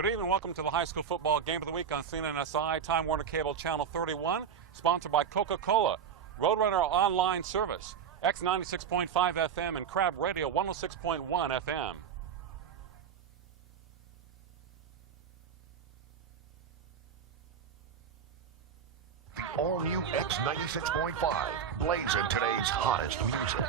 Good evening. Welcome to the high school football game of the week on CNNSI, Time Warner Cable Channel 31, sponsored by Coca-Cola, Roadrunner Online Service, X96.5 FM, and Crab Radio 106.1 FM. All new X96.5, blazing today's hottest music.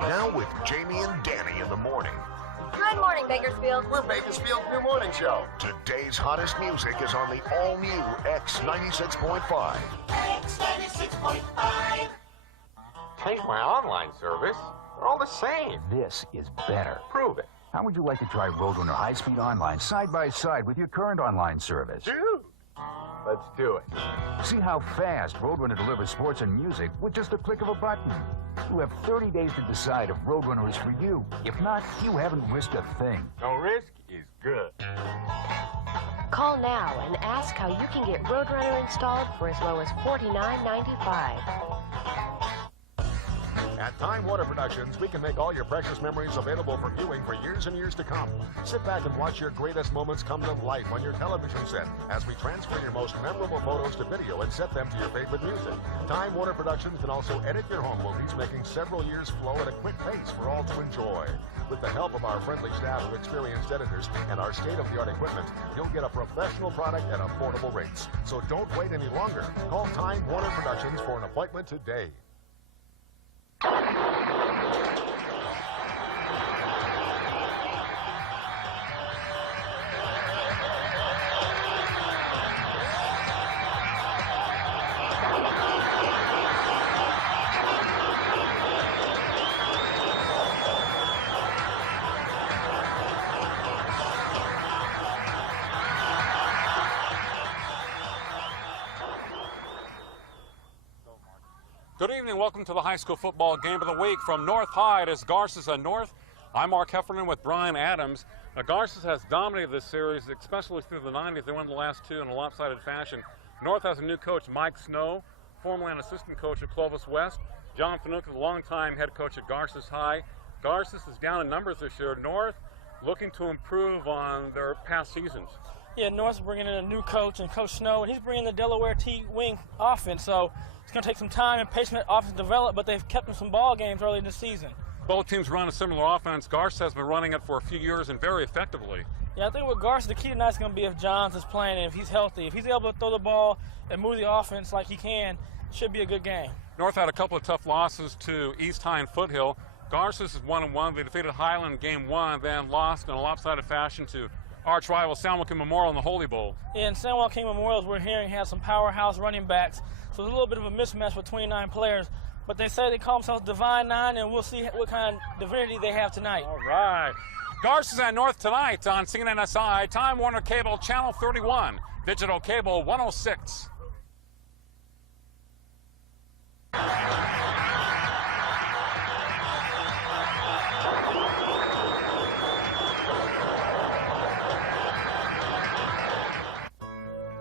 Now with Jamie and Danny in the morning. Good morning, Bakersfield. We're Bakersfield's new morning show. Today's hottest music is on the all-new X96.5. X96.5. Take my online service. They're all the same. This is better. Prove it. How would you like to try Roadrunner high-speed online side by side with your current online service? Dude, let's do it. See how fast Roadrunner delivers sports and music with just a click of a button. You have 30 days to decide if Roadrunner is for you. If not, you haven't risked a thing. No risk is good. Call now and ask how you can get Roadrunner installed for as low as $49.95. At Time Warner Productions, we can make all your precious memories available for viewing for years and years to come. Sit back and watch your greatest moments come to life on your television set as we transfer your most memorable photos to video and set them to your favorite music. Time Warner Productions can also edit your home movies, making several years flow at a quick pace for all to enjoy. With the help of our friendly staff of experienced editors and our state-of-the-art equipment, you'll get a professional product at affordable rates. So don't wait any longer. Call Time Warner Productions for an appointment today. Good evening. Welcome to the high school football game of the week. From North High, it is Garces and North. I'm Mark Heffernan with Brian Adams. Now, Garces has dominated this series, especially through the 90s. They won the last two in a lopsided fashion. North has a new coach, Mike Snow, formerly an assistant coach at Clovis West. John Fanuca, the longtime head coach at Garces High. Garces is down in numbers this year. North looking to improve on their past seasons. Yeah, North's bringing in a new coach, and Coach Snow, and he's bringing the Delaware T-wing offense, so it's going to take some time and patience for that offense to develop, but they've kept them some ball games early in the season. Both teams run a similar offense. Garces has been running it for a few years and very effectively. Yeah, I think with Garces, the key tonight is going to be if Johns is playing and if he's healthy. If he's able to throw the ball and move the offense like he can, it should be a good game. North had a couple of tough losses to East High and Foothill. Garces is 1-1. They defeated Highland in game one, then lost in a lopsided fashion to arch rival San Joaquin Memorial in the Holy Bowl. Yeah, and San Joaquin Memorial, we're hearing, has some powerhouse running backs, so there's a little bit of a mismatch between 9 players. But they say they call themselves Divine Nine, and we'll see what kind of divinity they have tonight. All right. Garces at North tonight on CNNSI, Time Warner Cable Channel 31, Digital Cable 106.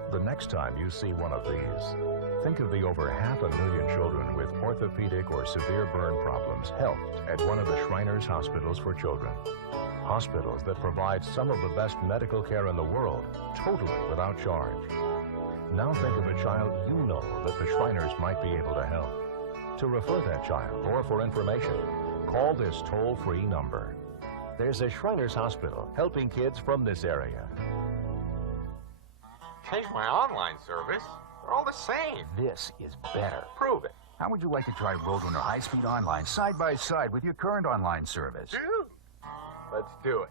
The next time you see one of these, think of the over 500,000 children with orthopedic or severe burn problems helped at one of the Shriners Hospitals for Children. Hospitals that provide some of the best medical care in the world, totally without charge. Now think of a child you know that the Shriners might be able to help. To refer that child or for information, call this toll-free number. There's a Shriners Hospital helping kids from this area. Take my online service. They're all the same. This is better. Prove it. How would you like to try Roadrunner high-speed online side by side with your current online service? Dude, let's do it.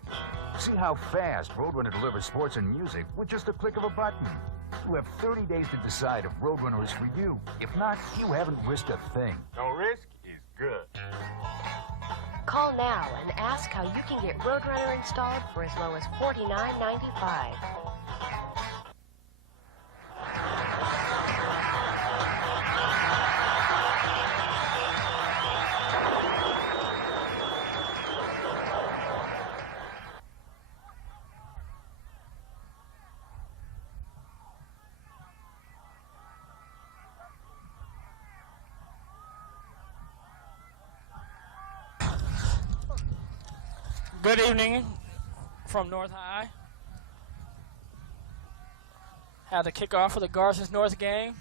See how fast Roadrunner delivers sports and music with just a click of a button. You have 30 days to decide if Roadrunner is for you. If not, you haven't risked a thing. No risk is good. Call now and ask how you can get Roadrunner installed for as low as $49.95. Good evening from North High. Had the kickoff for the Garces North game.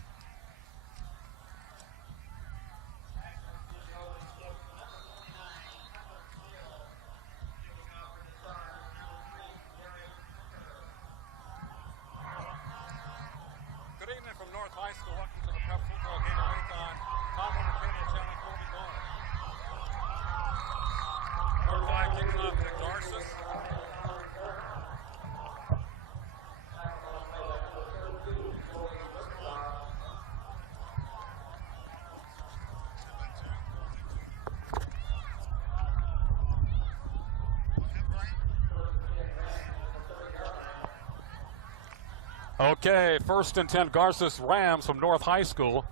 Good evening from North High School. Welcome to the prep football game of week on Tom Warner Cable Channel 44. North High kicking off to Garces. Okay, 1st and 10 Garces Rams from North High School.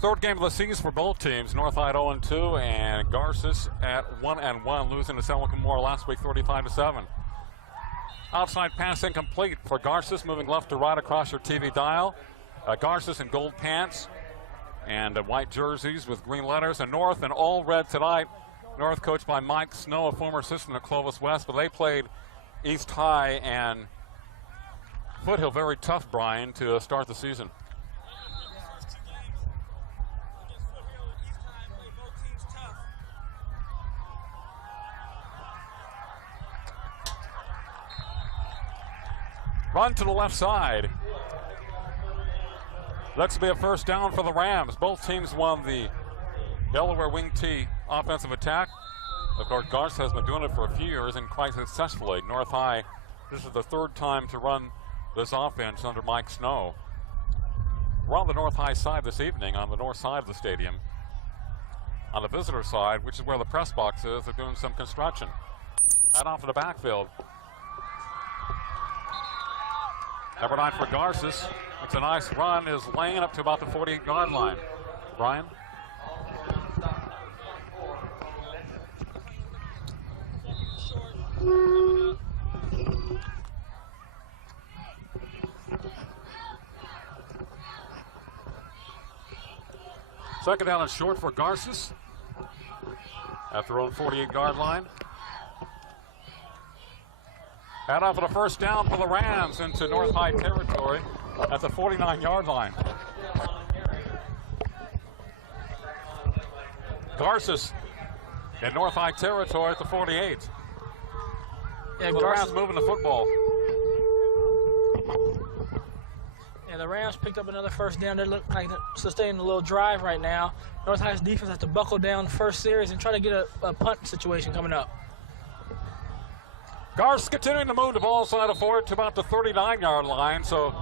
Third game of the season for both teams. North High at 0-2 and Garces at 1-1, losing to San Joaquin Memorial last week 35-7. Outside pass incomplete for Garces, moving left to right across your TV dial. Garces in gold pants and white jerseys with green letters, and North in all red tonight. North coached by Mike Snow, a former assistant at Clovis West, but they played East High and Foothill very tough, Brian, to start the season. Run to the left side. Looks to be a first down for the Rams. Both teams won the Delaware Wing T offensive attack. Of course, Garces has been doing it for a few years and quite successfully. North High, this is the third time to run this offense under Mike Snow. We're on the North High side this evening, on the north side of the stadium. On the visitor side, which is where the press box is, they're doing some construction. Right off of the backfield. Number 9 for Garces. It's a nice run, is laying up to about the 48-yard line. Brian? Second down and short for Garces at their own 48-yard line. Head off of the first down for the Rams into North High territory at the 49-yard line. Garces in North High territory at the 48. Yeah, the Rams moving the football. Yeah, the Rams picked up another first down. They look like they're sustaining a little drive right now. North High's defense has to buckle down the first series and try to get a punt situation coming up. Garces continuing to move the ball side of forward to about the 39-yard line. So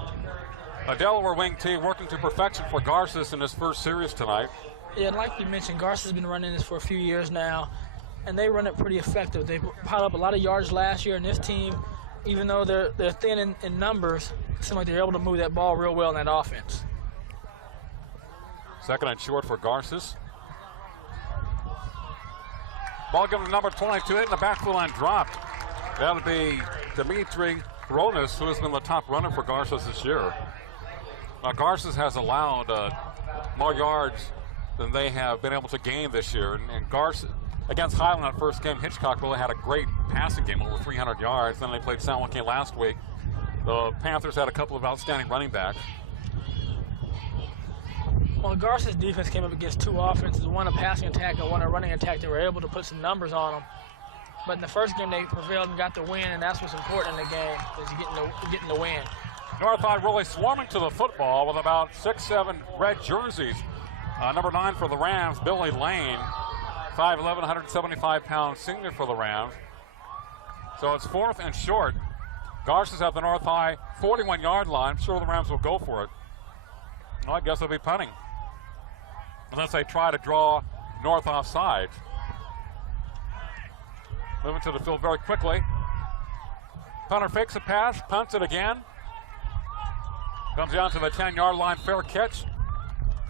a Delaware Wing team working to perfection for Garces in this first series tonight. Yeah, and like you mentioned, Garces has been running this for a few years now, and they run it pretty effective. They piled up a lot of yards last year, and this team, even though they're thin in numbers, it seems like they're able to move that ball real well in that offense. Second and short for Garces. Ball given to number 22, hit in the backfield line, dropped. That'll be Dimitri Ronas, who has been the top runner for Garces this year. Garces has allowed more yards than they have been able to gain this year. And Garces, against Highland that first game, Hitchcock really had a great passing game, over 300 yards. Then they played San Joaquin last week. The Panthers had a couple of outstanding running backs. Well, Garces' defense came up against two offenses, one a passing attack and one a running attack. They were able to put some numbers on them. But in the first game, they prevailed and got the win, and that's what's important in the game, is getting the win. North High really swarming to the football with about 6-7 red jerseys. Number 9 for the Rams, Billy Lane, 5'11", 175-pound senior for the Rams. So it's fourth and short. Garces at the North High 41-yard line. I'm sure the Rams will go for it. Well, I guess they'll be punting, unless they try to draw North offside. Moving to the field very quickly. Punter fakes a pass, punts it again. Comes down to the 10-yard line, fair catch.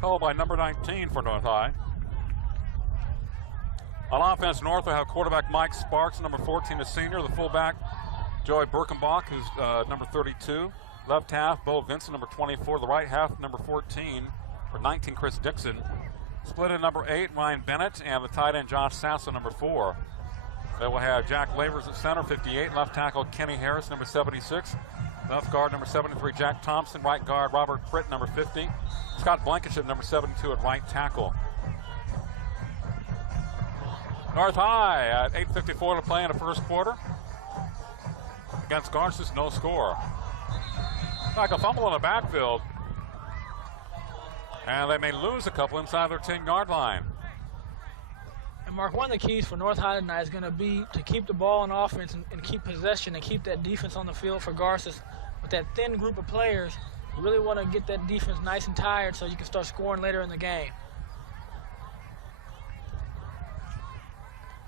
Called by number 19 for North High. On offense, North will have quarterback Mike Sparks, number 14, a senior. The fullback, Joey Birkenbach, who's number 32. Left half, Bo Vincent, number 24. The right half, number 14, or 19, Chris Dixon. Split in number 8, Ryan Bennett, and the tight end Josh Sasso, number 4. Then we'll have Jack Lavers at center, 58. Left tackle Kenny Harris, number 76. Left guard, number 73, Jack Thompson. Right guard, Robert Pritt, number 50. Scott Blankenship, number 72 at right tackle. North High at 8:54 to play in the first quarter. Against Garces, no score. Like a fumble in the backfield. And they may lose a couple inside their 10-yard line. And Mark, one of the keys for North High tonight is going to be to keep the ball in offense and keep possession and keep that defense on the field for Garces. With that thin group of players, you really want to get that defense nice and tired so you can start scoring later in the game.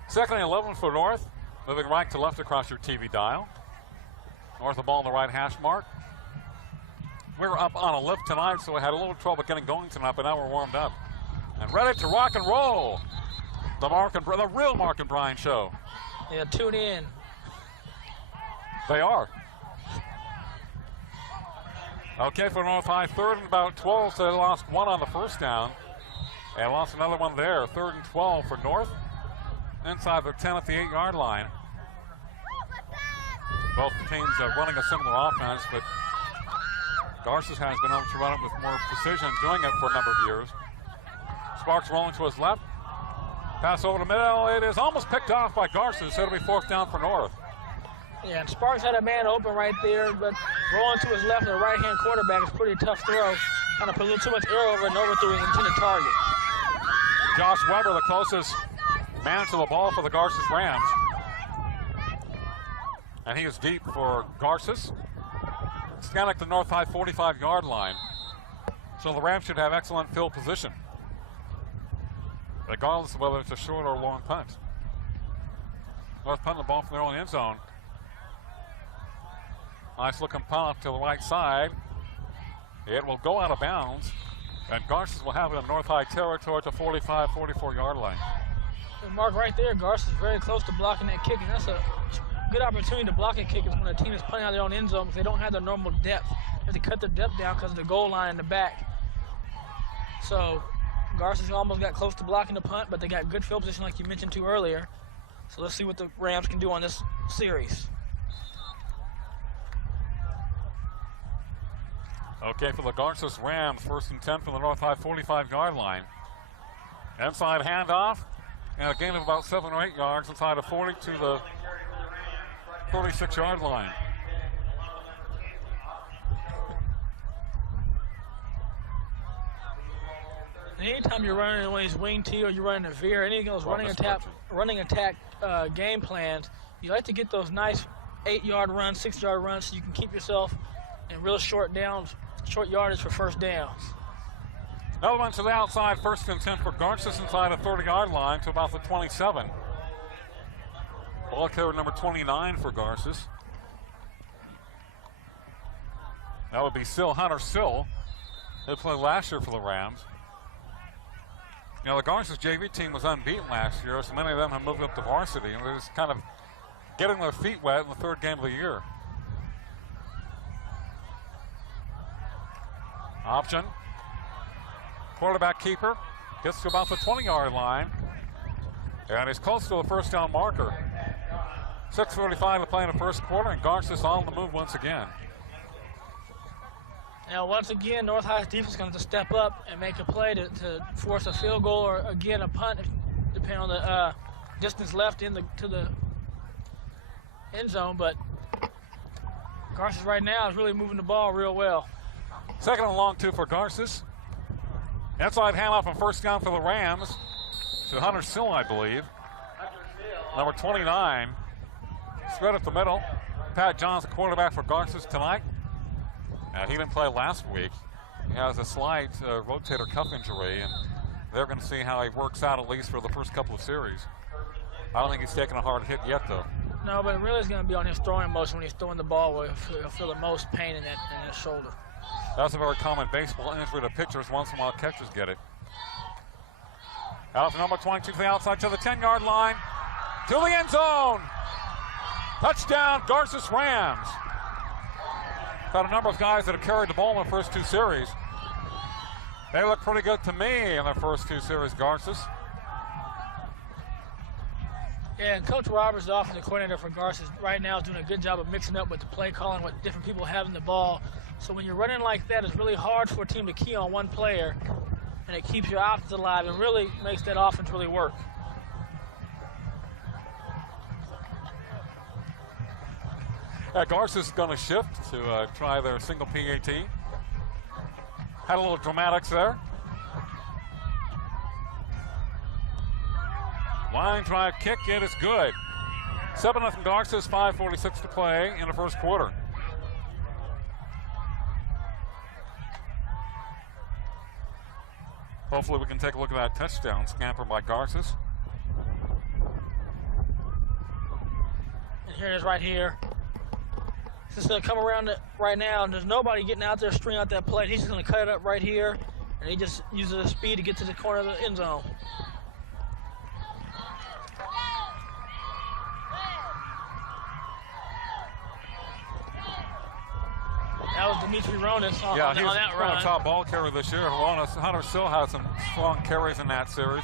2nd and 11 for North. Moving right to left across your TV dial. North the ball on the right hash mark. We were up on a lift tonight, so we had a little trouble getting going tonight, but now we're warmed up. And ready to rock and roll. The real Mark and Brian show. Yeah, tune in. They are. Okay, for North High, 3rd and about 12, so they lost one on the first down. And lost another one there. 3rd and 12 for North. Inside their 10 at the 8-yard line. Both teams are running a similar offense, but Garces has been able to run it with more precision, doing it for a number of years. Sparks rolling to his left. Pass over the middle. It is almost picked off by Garces, so it'll be 4th down for North. Yeah, and Sparks had a man open right there, but rolling to his left, the right-hand quarterback is pretty tough throw. Kind of put a little too much air over it and overthrew his intended target. Josh Weber, the closest man to the ball for the Garces Rams. And he is deep for Garces. Scanning the North High 45-yard line. So the Rams should have excellent field position, regardless of whether it's a short or long punt. North punting the ball from their own end zone. Nice looking punt to the right side. It will go out of bounds, and Garces will have it in North High territory at the 45, 44-yard line. And Mark, right there, Garces is very close to blocking that kick, and that's a good opportunity to block a kick is when a team is playing out their own end zone because they don't have their normal depth. They have to cut their depth down because of the goal line in the back. So Garces almost got close to blocking the punt, but they got good field position like you mentioned to earlier. So let's see what the Rams can do on this series. Okay, for the Garces Rams, 1st and 10 from the North High 45-yard line. Inside handoff, and a gain of about 7 or 8 yards inside of 40 to the 46-yard line. Anytime you're running one of these wing T or you're running a veer, any of those running attack game plans, you like to get those nice 8-yard runs, 6-yard runs, so you can keep yourself in real short yardage for first downs. Another one to the outside, 1st and 10 for Garces inside the 30-yard line to about the 27. Ball carrier number 29 for Garces. That would be Hunter Sill. They played last year for the Rams. You know, the Garces JV team was unbeaten last year, so many of them have moved up to varsity, and they're just kind of getting their feet wet in the 3rd game of the year. Option. Quarterback keeper gets to about the 20-yard line, and he's close to the first down marker. 6:45 to play in the first quarter, and Garces on the move once again. Now, once again, North High's defense is going to step up and make a play to force a field goal or, again, a punt, depending on the distance left to the end zone. But Garces right now is really moving the ball real well. 2nd and long, 2 for Garces. Inside handoff and 1st down for the Rams to Hunter Sill, I believe. Number 29. Spread up the middle. Pat Johns, the quarterback for Garces tonight. He didn't play last week. He has a slight rotator cuff injury, and they're going to see how he works out at least for the first couple of series. I don't think he's taken a hard hit yet, though. No, but it really is going to be on his throwing motion when he's throwing the ball where he'll feel the most pain in his shoulder. That's a very common baseball injury to pitchers. Once in a while, catchers get it. Out for number 22 to the outside to the 10-yard line. To the end zone. Touchdown, Garces Rams. Got a number of guys that have carried the ball in the first 2 series. They look pretty good to me in their first two series, Garces. Yeah, and Coach Roberts, the offensive coordinator for Garces, right now is doing a good job of mixing up with the play calling, what different people have in the ball. So when you're running like that, it's really hard for a team to key on one player, and it keeps your offense alive and really makes that offense really work. Garces is going to shift to try their single PAT. Had a little dramatics there. Line drive kick, it is good. 7-0 Garces, 5:46 to play in the first quarter. Hopefully we can take a look at that touchdown scamper by Garces. And here it is right here. He's just going to come around it right now, and there's nobody getting out there, string out that play. He's just going to cut it up right here, and he just uses his speed to get to the corner of the end zone. That was Dimitri Ronis on that run. He's a top ball carrier this year. Hunter still has some strong carries in that series.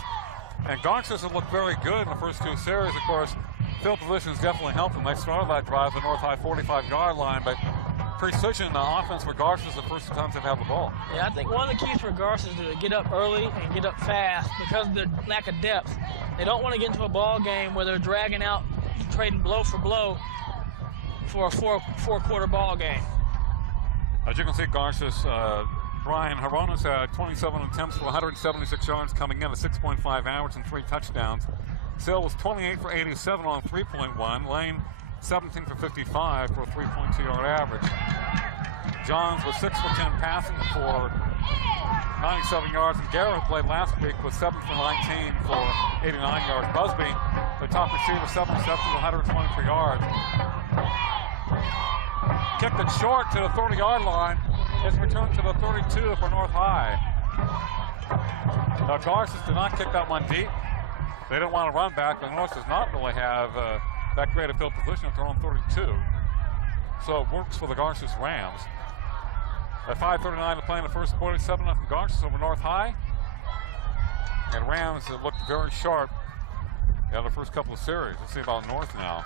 And Garces have looked very good in the first two series. Of course, field position has definitely helped them. They started that drive at the North High 45-yard line, but precision offense for Garces the first two times they've had the ball. Yeah, I think one of the keys for Garces is to get up early and get up fast because of the lack of depth. They don't want to get into a ball game where they're dragging out, trading blow for blow for a four-quarter ball game. As you can see, Garces, Brian Hronis had 27 attempts for 176 yards coming in at 6.5 average and 3 touchdowns. Sill was 28 for 87 on 3.1. Lane, 17 for 55 for a 3.2-yard average. Johns was 6 for 10 passing for 97 yards. And Garrett, who played last week, was 7 for 19 for 89 yards. Busby, the top receiver, 7 receptions, 123 yards. Kicked it short to the 30-yard line. It's returned to the 32 for North High. Now, Garces did not kick that one deep. They didn't want to run back. The North does not really have that great a field position if they're on 32. So it works for the Garces Rams. At 5:39 to play in the first quarter, 7-0 Garces over North High. And Rams have looked very sharp in the first couple of series. Let's see about North now.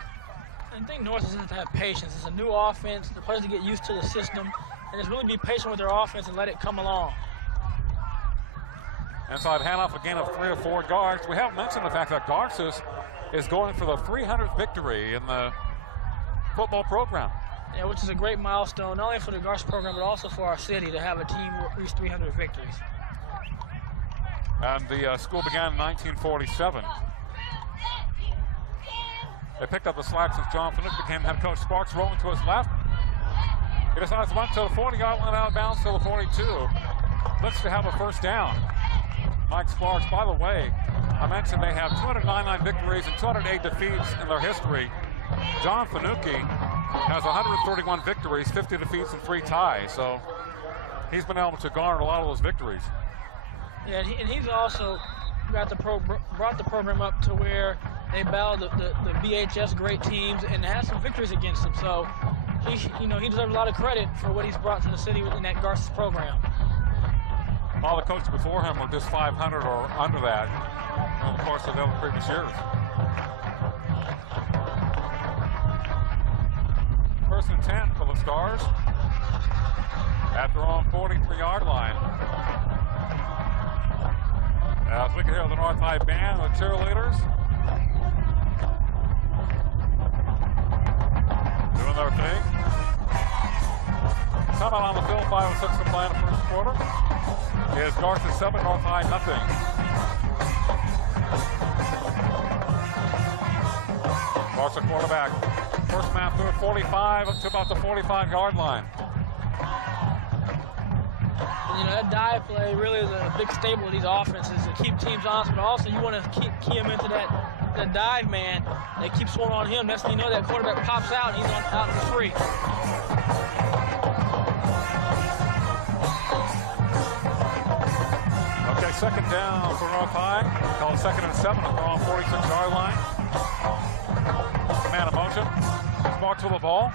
I think North is going to have patience. It's a new offense. The players to get used to the system and just really be patient with their offense and let it come along. Inside handoff, a gain of 3 or 4 yards. We haven't mentioned the fact that Garces is going for the 300th victory in the football program. Yeah, which is a great milestone, not only for the Garces program, but also for our city to have a team reach 300 victories. And the school began in 1947. They picked up the slack since John Finucane became head coach. Sparks rolling to his left. He decides to run to the 40-yard line out of bounds to the 42. Looks to have a first down. Mike Sparks, by the way, I mentioned they have 299 victories and 208 defeats in their history. John Finucane has 131 victories, 50 defeats, and 3 ties. So he's been able to garner a lot of those victories. Yeah, and he's also brought the program up to where they battled the BHS great teams and had some victories against them. So he deserves a lot of credit for what he's brought to the city within that Garces program. All the coaches before him were just 500 or under that in the course of the previous years. First and 10 for the Stars at their own 43-yard line. As we can hear the North High band, the cheerleaders doing their thing. Timeout on the field, 5:06 to play in the first quarter. Is Garces 7, North High nothing. Garces quarterback. First man through at 45 up to about the 45-yard line. And, that dive play really is a big staple of these offenses to keep teams honest, but also you want to key them into that dive man. They keep scoring on him. Next thing you know, that quarterback pops out and he's out for free. Okay, second down for North High. Called 2nd and 7 up on 46-yard line. Man in motion. Sparks with the ball.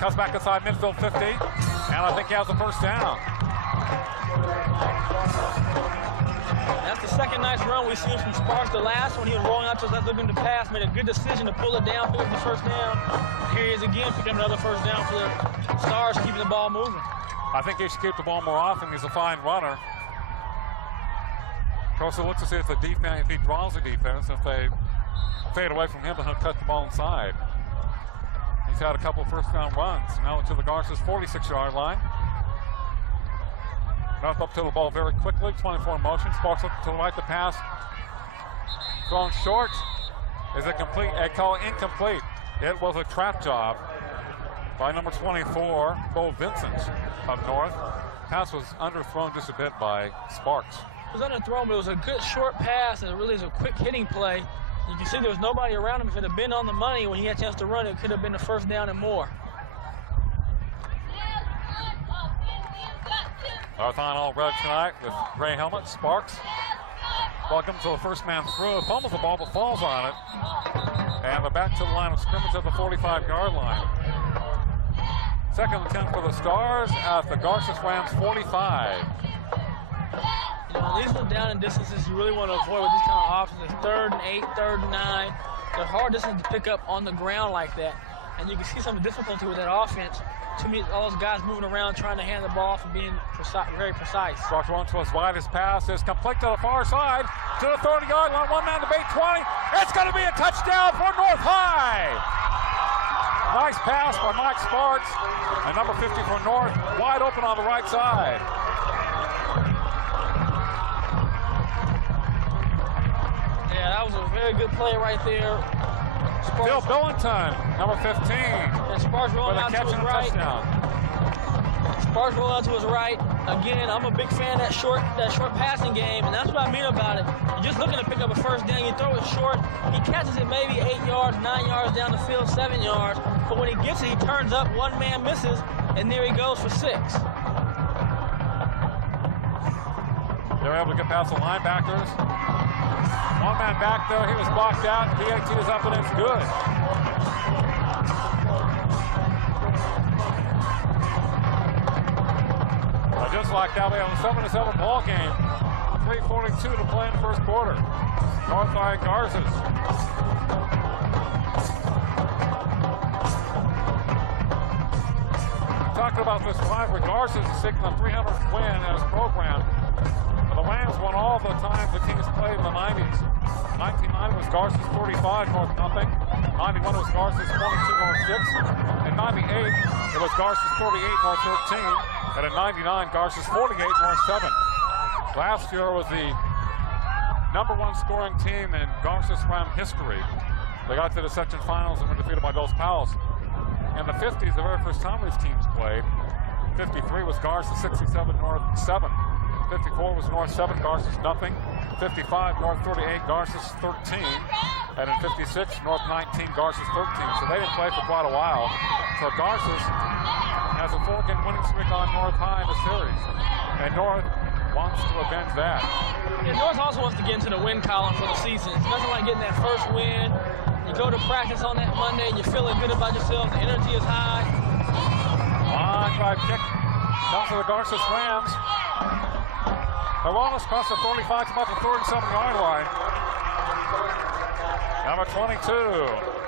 Cuts back inside midfield 50. And I think he has the first down. That's the second nice run we've seen from Sparks. The last one, he was rolling out to his left looking to pass, made a good decision to pull it down, pick up the first down. Here he is again, picking up another first down for the Stars, keeping the ball moving. I think he should keep the ball more often. He's a fine runner. Of course, it looks to see if the defense, if he draws the defense, if they fade away from him, then he'll cut the ball inside. He's had a couple of first down runs. Now to the Garces 46-yard line. North up to the ball very quickly, 24 in motion. Sparks looking to the right, the pass thrown short. Is it complete? They call it incomplete. It was a trap job by number 24, Bo Vincent of North. Pass was underthrown just a bit by Sparks. It was underthrown, but it was a good short pass, and it really is a quick hitting play. You can see there was nobody around him. If it had been on the money when he had a chance to run, it could have been a first down and more. North on all red tonight with gray helmets. Sparks. Welcome to the first man through. Fumbles the ball, but falls on it. And they're back to the line of scrimmage at the 45-yard line. Second and 10 for the Stars at the Garces Rams 45. You know, these are down and distances you really want to avoid with these kind of offenses. 3rd and 8, 3rd and 9. They're hard distance to pick up on the ground like that. And you can see some of the difficulty with that offense. To me, all those guys moving around trying to hand the ball off and being very precise. Sparks runs to his widest pass. Is complete to the far side. To the 30-yard line. One man to beat 20. It's going to be a touchdown for North High. Nice pass by Mike Sparks. And number 50 for North, wide open on the right side. Yeah, that was a very good play right there. Bill Billington, number 15. And Sparks rolling out to his right. Sparks rolling out to his right. Again, I'm a big fan of that short passing game, and that's what I mean about it. You're just looking to pick up a first down. You throw it short. He catches it maybe 8 yards, 9 yards down the field, 7 yards. But when he gets it, he turns up. One man misses, and there he goes for 6. They're able to get past the linebackers. One man back there, he was blocked out. PAT is up and it's good. Just like that, we have a 7-7 ball game. 3:42 to play in the first quarter. North High Garces. Talking about this rivalry, Garces is seeking a 300th win in his program. The Rams won all the time the teams played in the 90s. 1990 was Garces 45, North nothing. 91 was Garces 22, North 6. In 98, it was Garces 38, North 13. And in 99, Garces 48, North 7. Last year was the #1 scoring team in Garces Ram history. They got to the section finals and were defeated by Dos Pals. In the 50s, the very first time these teams played, 53 was Garces 67, North 7. 54 was North 7, Garces nothing. 55, North 38, Garces 13. And in 56, North 19, Garces 13. So they didn't play for quite a while. So Garces has a 4-game winning streak on North High in the series. And North wants to avenge that. And North also wants to get into the win column for the season. It's nothing like getting that first win. You go to practice on that Monday, you're feeling good about yourself, the energy is high. Line drive kick comes to the Garces Rams. Havanas across the 45 to about the 37-yard line. Number 22.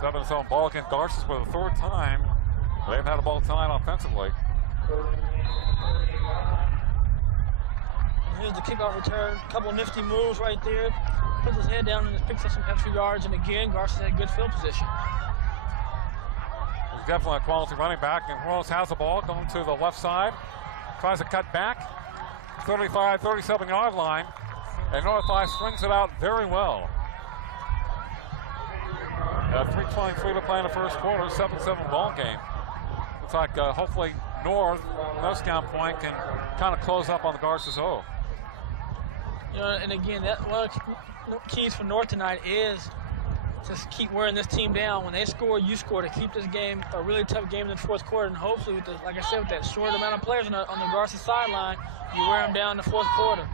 Seventh zone ball against Garces for the 3rd time. They've had a ball tonight offensively. And here's the kickoff return. A couple nifty moves right there. Puts his head down and picks up some extra yards. And again, Garces had good field position. He's definitely a quality running back. And Rose has the ball going to the left side. Tries to cut back. 35, 37-yard line. And North High strings it out very well. 3:23 to play in the first quarter, 7-7 ball game. Looks like hopefully North, from their standpoint, can kind of close up on the Garces O. You know, and again, that one of the keys for North tonight is to keep wearing this team down. When they score, you score, to keep this game a really tough game in the fourth quarter. And hopefully, with the, like I said, with that short amount of players on the Garces sideline, you wear them down in the fourth quarter.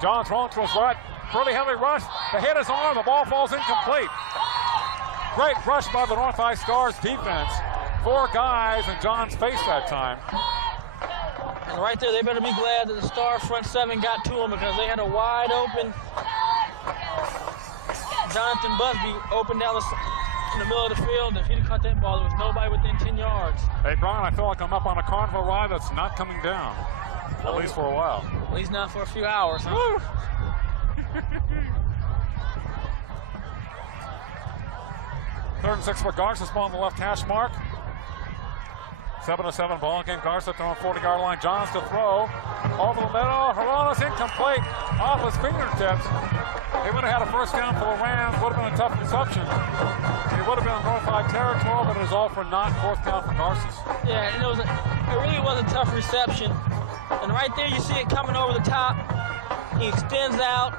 John throwing to his right, pretty heavy rush. The hit is on, the ball falls incomplete. Great rush by the North High Stars defense. 4 guys in John's face that time. And right there, they better be glad that the Star front 7 got to them, because they had a wide open Jonathan Busby open down in the middle of the field. If he'd have caught that ball, there was nobody within 10 yards. Hey, Brian, I feel like I'm up on a carnival ride that's not coming down, at least for a while. At least not for a few hours, huh? 3rd and 6 for Garces, ball on the left hash mark. 7-7 ball game. Garces at their own 40-yard line. Johns to throw. Over the middle. Horonis incomplete. Off his fingertips. He would have had a first down for the Rams. Would have been a tough reception. He would have been in North High territory, but it is all for naught. 4th down for Garces. Yeah, and it really was a tough reception. And right there, you see it coming over the top. He extends out,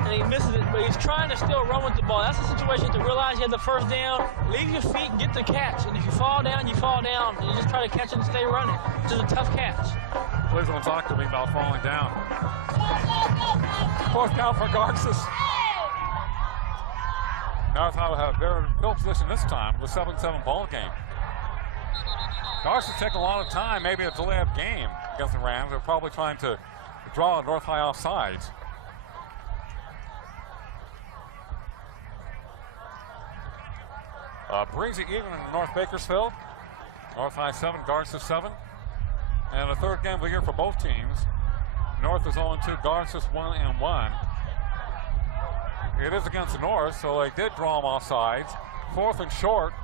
and he misses it, but he's trying to still run with the ball. That's the situation you have to realize. You have the first down, leave your feet and get the catch. And if you fall down, you fall down. And you just try to catch it and stay running. It's just a tough catch. Please don't talk to me about falling down. 4th down for Garces. North High will have their field position this time with a 7-7 ball game. Garces take a lot of time, maybe a delay of game against the Rams. They're probably trying to draw North High offsides. Brings it even in North Bakersfield. North High 7, Garces 7. And the 3rd game of the year for both teams. North is 0-2, Garces 1-1. It is against the North, so they did draw them off sides. 4th and short,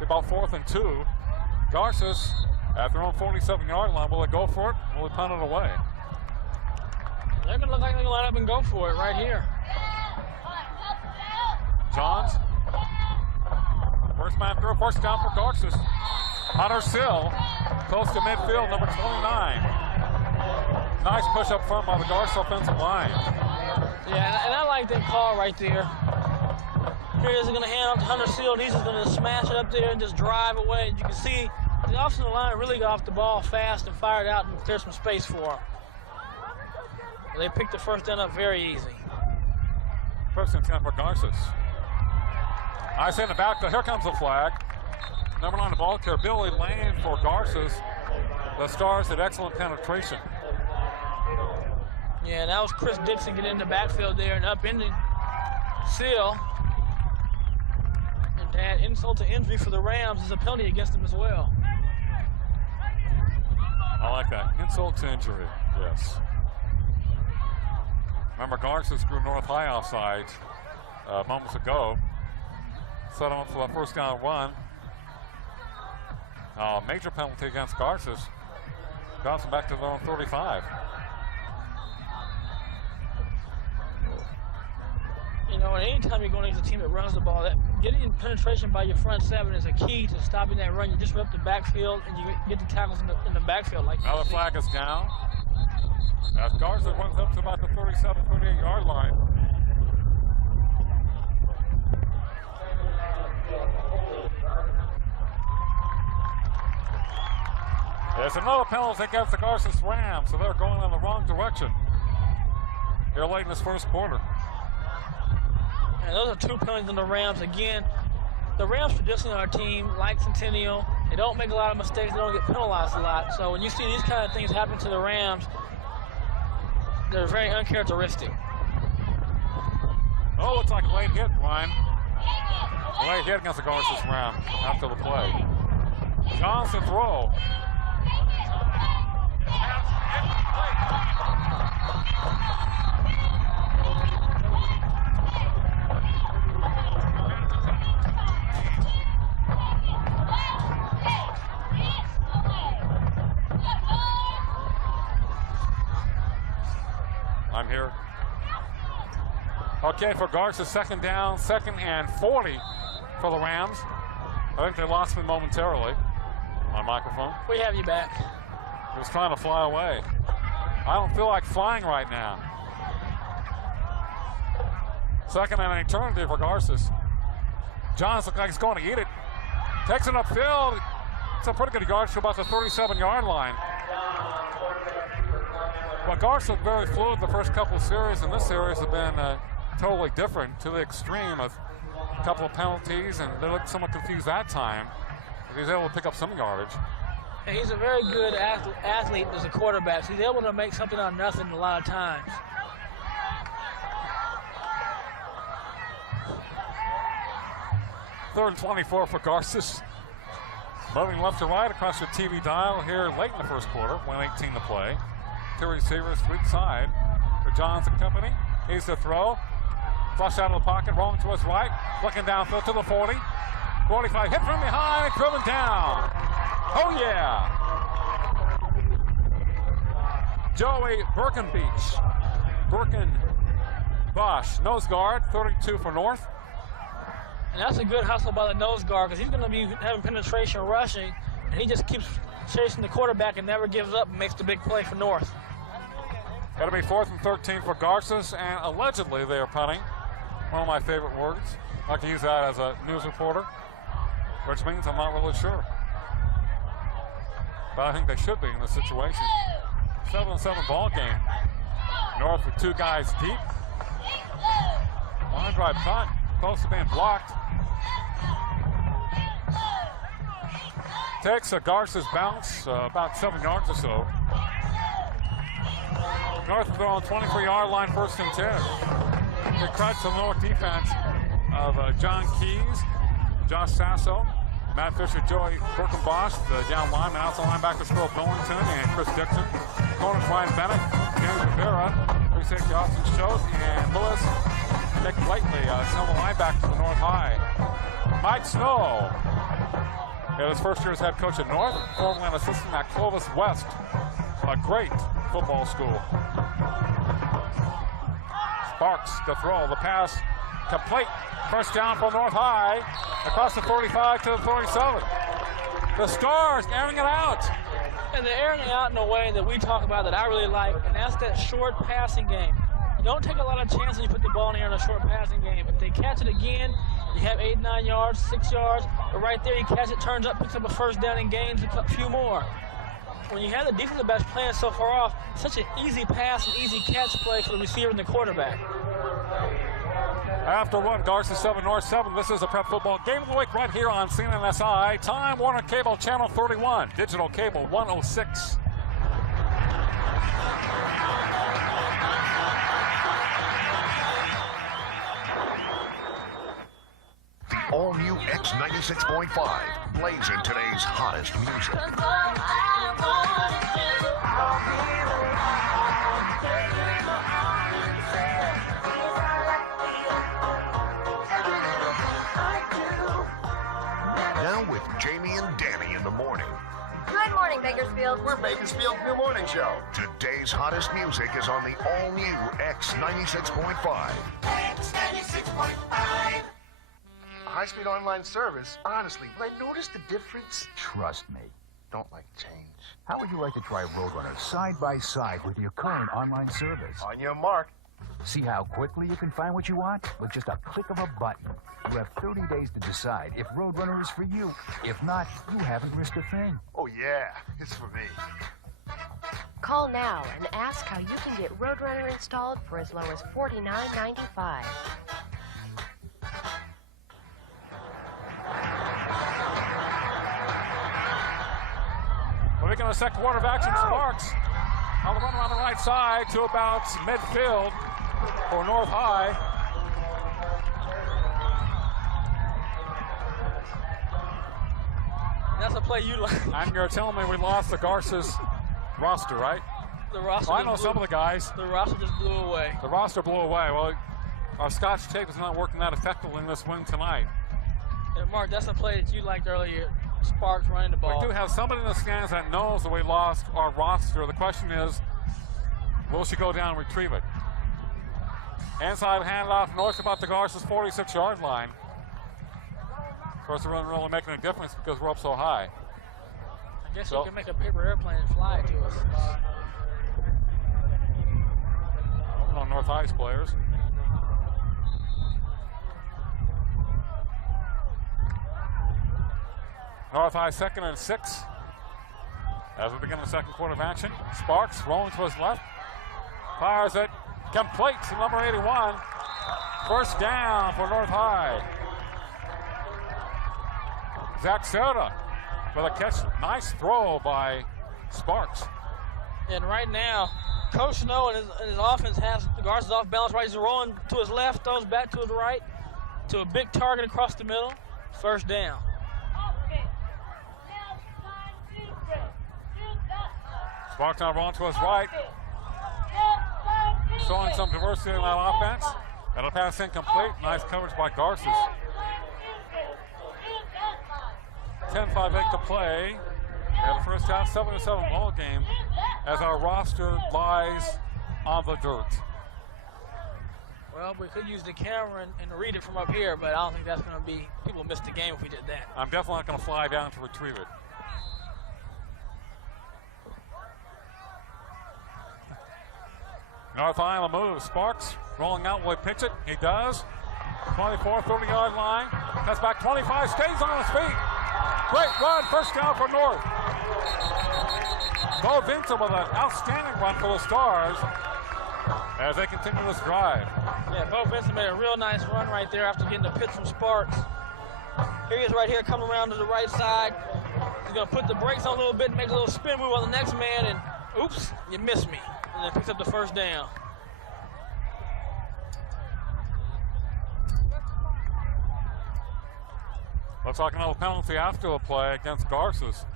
about 4th and 2. Garces at their own 47-yard line. Will they go for it? Will they punt it away? They're going to look like they're going to line up and go for it right here. Johns. First man through, first down for Garces. Hunter Sill, close to midfield, number 29. Nice push up front by the Garces offensive line. Yeah, and I like that call right there. Here he's going to hand off to Hunter Sill, and he's just going to smash it up there and just drive away. You can see the offensive line really got off the ball fast and fired out and cleared some space for him. They picked the first down up very easy. First and 10 for Garces. I say in the back, here comes the flag. Number 9, the ball carrier, Billy Lane for Garces. The Stars had excellent penetration. Yeah, that was Chris Dixon getting in the backfield there and up into Seal. And to add insult to injury for the Rams is a penalty against them as well. I like that. Insult to injury, yes. Remember, Garces screwed North High offside moments ago. Set them up for the first down run. Major penalty against Garces. Drops them back to their own 35. You know, and anytime you're going against a team that runs the ball, that getting penetration by your front 7 is a key to stopping that run. You disrupt the backfield and you get the tackles in the backfield. Like now the flag is down. As Garces runs up to about the 37, 38-yard line. There's another penalty against the Garces Rams, so they're going in the wrong direction. They're late in this first quarter. And those are 2 penalties on the Rams. Again, the Rams traditionally are a team like Centennial. They don't make a lot of mistakes. They don't get penalized a lot. So when you see these kind of things happen to the Rams, they're very uncharacteristic. Oh, looks like a late hit, Brian. A late hit against the Garces Rams after the play. Johnson throw. I'm here. Okay, for Garces, second down, 2nd and 40 for the Rams. I think they lost me momentarily. My microphone. We have you back. He was trying to fly away. I don't feel like flying right now. 2nd and an eternity for Garces. Johns looks like he's going to eat it. Takes it upfield. It's a pretty good yard to about the 37-yard line. But Garces looked very fluid the first couple of series, and this series has been totally different to the extreme of a couple of penalties, and they looked somewhat confused that time. But he was able to pick up some yardage. And he's a very good athlete as a quarterback. So he's able to make something out of nothing a lot of times. Third and 24 for Garces. Moving left to right across your TV dial here late in the first quarter. 1:18 to play. Two receivers to each side for Johns and company. He's the throw. Flush out of the pocket, rolling to his right. Looking downfield to the 40. 45, hit from behind, driven down. Oh, yeah. Joey Bosch, nose guard, 32 for North. And that's a good hustle by the nose guard because he's going to be having penetration rushing, and he just keeps chasing the quarterback and never gives up and makes the big play for North. Got to be 4th and 13 for Garces, and allegedly they are punting. One of my favorite words. I like to use that as a news reporter, which means I'm not really sure. But I think they should be in this situation. 7-7 ball game. North with two guys deep. Line drive punt, close to being blocked. Takes a Garces bounce, about 7 yards or so. North will go on 23-yard line, 1st and 10. The credit to the North defense of John Keys, Josh Sasso, Matt Fisher, Joey Bosch, the down lineman, outside linebackers Phil Billington and Chris Dixon. Corners Ryan Bennett, James Rivera, free safety Austin Schultz, and Lewis, Nick Blakely, some of the linebackers for North High. Mike Snow, his first year as head coach at North, formerly an assistant at Clovis West, a great football school. Sparks to throw, the pass complete. First down for North High, across the 45 to the 47. The Stars airing it out. And they're airing it out in a way that we talk about that I really like, and that's that short passing game. You don't take a lot of chances when you put the ball in the air in a short passing game. If they catch it again, you have 8, 9 yards, 6 yards, but right there you catch it, turns up, picks up a first down and gains a few more. When you have the defensive backs playing so far off, such an easy pass and easy catch play for the receiver and the quarterback. After one, Garces 7, North 7. This is the Prep Football Game of the Week right here on CNNSI. Time Warner Cable Channel 31, Digital Cable 106. The all-new X96.5 plays in today's hottest music. Now with Jamie and Danny in the morning. Good morning, Bakersfield. We're Bakersfield's new morning show. Today's hottest music is on the all-new X96.5. X96.5. High-speed online service. Honestly, will I notice the difference? Trust me. Don't like change. How would you like to try Roadrunner side by side with your current online service? On your mark. See how quickly you can find what you want with just a click of a button. You have 30 days to decide if Roadrunner is for you. If not, you haven't risked a thing. Oh, yeah. It's for me. Call now and ask how you can get Roadrunner installed for as low as $49.95. We're making a second quarter of action. Sparks on the run around the right side to about midfield for North High. That's a play you like. And you're telling me we lost the Garces roster, right? The roster. Well, I know some of the guys. The roster just blew away. The roster blew away. Well, our Scotch tape is not working that effectively in this win tonight. And Mark, that's a play that you liked earlier. Sparks running the ball. We do have somebody in the stands that knows that we lost our roster. The question is, will she go down and retrieve it? Inside handoff, North about the Garces 46-yard line. Of course, it wasn't really making a difference because we're up so high. I guess you can make a paper airplane and fly it to us. I don't know North High's players. North High 2nd and 6 as we begin the second quarter of action. Sparks rolling to his left. Fires it. Complete to number 81. First down for North High. Zach Soda with a catch. Nice throw by Sparks. And right now, Coach Snow and his offense has the Garces off balance right. He's rolling to his left, throws back to his right to a big target across the middle. First down. Sparks now rolling to his right. Showing some diversity in that offense. And a pass incomplete. Nice coverage by Garces. 10-5-8 to play. And the first half, 7-7 ball game as our roster lies on the dirt. Well, we could use the camera and read it from up here, but I don't think that's going to be, people miss the game if we did that. I'm definitely not going to fly down to retrieve it. North High on the move. Sparks rolling out, will he pitch it? He does. 24, 30-yard line. That's back 25, stays on his feet. Great run, first down for North. Bo Vincent with an outstanding run for the Stars as they continue this drive. Yeah, Bo Vincent made a real nice run right there after getting the pitch from Sparks. Here he is right here coming around to the right side. He's going to put the brakes on a little bit and make a little spin move on the next man, and oops, you missed me. And then picks up the first down. Looks like another penalty after the play against Garces.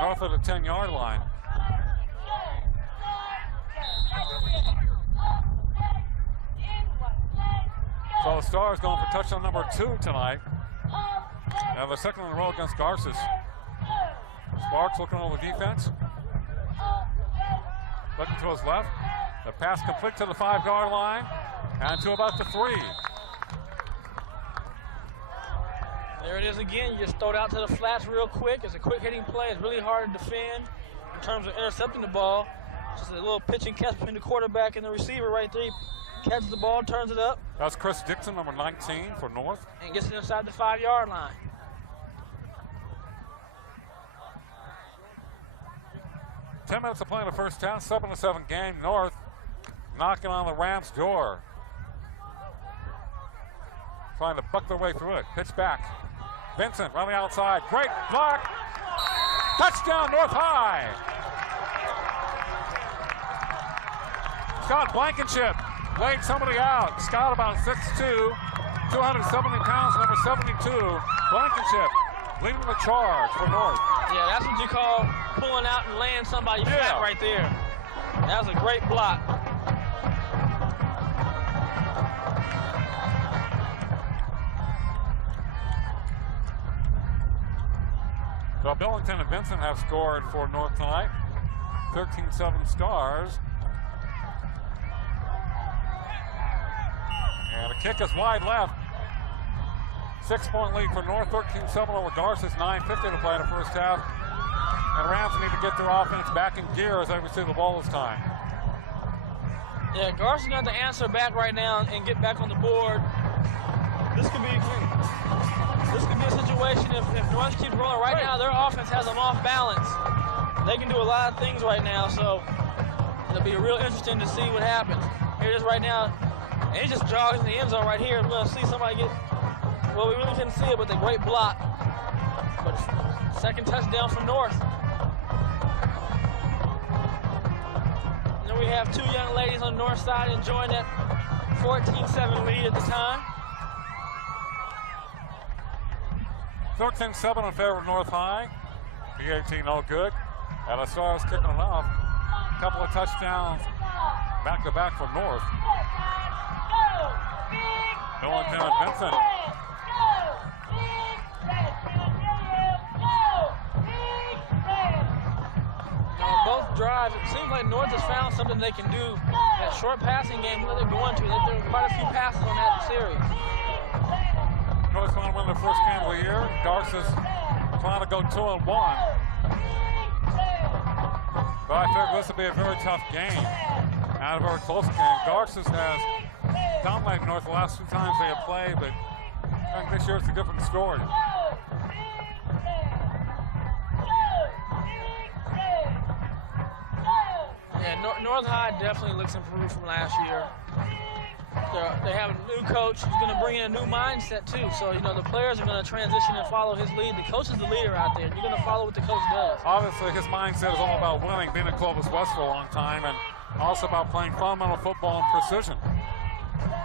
North of the 10-yard line. So the Stars going for touchdown number 2 tonight. And the second in a row against Garces. Sparks looking over defense. Looking to his left. The pass complete to the 5-yard line and to about the 3. There it is again. You just throw it out to the flats real quick. It's a quick hitting play. It's really hard to defend in terms of intercepting the ball. Just a little pitch and catch between the quarterback and the receiver right there. He catches the ball, turns it up. That's Chris Dixon, number 19 for North. And gets it inside the 5-yard line. Ten minutes to play in the first half, 7-7 game. North knocking on the Rams' door. Trying to buck their way through it. Pitch back. Vincent running outside. Great block. Touchdown, North High. Scott Blankenship laid somebody out. Scott about 6'2", 270 pounds, number 72. Blankenship leading the charge for North. Yeah, that's what you call pulling out and laying somebody flat right there. That was a great block. So Billington and Vincent have scored for North tonight. 13-7 Stars. And the kick is wide left. 6-point lead for North, 13-7 over Garces, 9:50 to play in the first half. And Rams need to get their offense back in gear as they receive the ball this time. Yeah, Garces got to answer back right now and get back on the board. This could be a situation if North keeps rolling right now. Their offense has them off balance. They can do a lot of things right now, so it'll be real interesting to see what happens. Here it is right now, and he just jogs in the end zone right here. We're gonna see somebody get. Well, we really couldn't see it, but the great block. But second touchdown for North. And then we have two young ladies on the north side enjoying that 14-7 lead at the time. 13-7 in favor of North High. P18 no good. And the Stars kicking it off. A couple of touchdowns back-to-back for North. Billington and Vincent. Both drives, it seems like North has found something they can do. That short passing game that they're going to. They've done quite a few passes on that series. North's going to win their first game of the year. Garces trying to go 2-1. But I figure this will be a very tough game. Not a very close game. Garces has dominated North the last 2 times they have played, but I think this year it's a different story. Yeah, North High definitely looks improved from last year. they have a new coach who's going to bring in a new mindset too. So, you know, the players are going to transition and follow his lead. The coach is the leader out there. You're going to follow what the coach does. Obviously, his mindset is all about winning, being at Clovis West for a long time, and also about playing fundamental football and precision.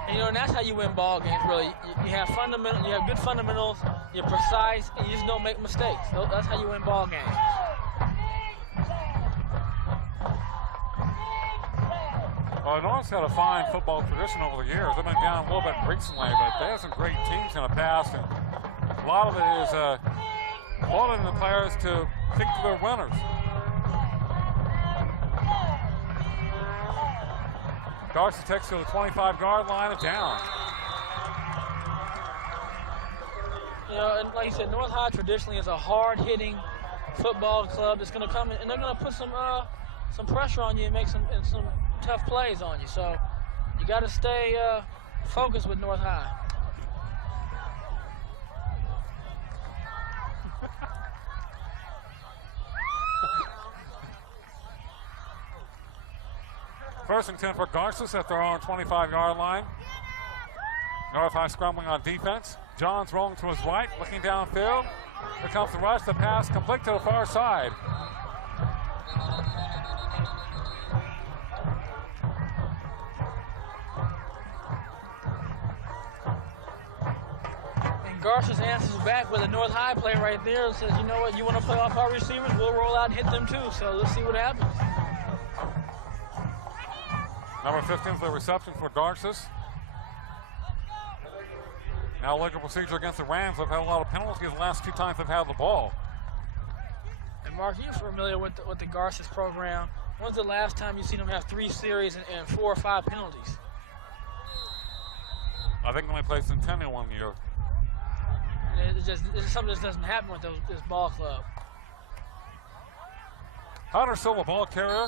And, you know, and that's how you win ball games, really. You have good fundamentals, you're precise, and you just don't make mistakes. That's how you win ball games. Well, North's had a fine football tradition over the years. They've been down a little bit recently, but they have some great teams in the past, and a lot of it is molding the players to think to their winners. Garces takes to the 25-yard line and down. You know, and like you said, North High traditionally is a hard-hitting football club that's going to come in, and they're going to put some pressure on you and make some tough plays on you. So you got to stay focused with North High. First and 10 for Garces at their own 25-yard line. North High scrambling on defense. John's rolling to his right, looking downfield. Here comes the rush, the pass complete to the far side. And Garces answers back with a North High play right there and says, you know what, you want to play off our receivers, we'll roll out and hit them too. So let's see what happens. Number 15 for the reception for Garces. Now legal procedure against the Rams. They've had a lot of penalties the last two times they've had the ball. And Mark, you're familiar with the Garces program. When's the last time you've seen them have 3 series and 4 or 5 penalties? I think they only played Centennial one year. And it's something that doesn't happen with this ball club. Hunter Silva, ball carrier,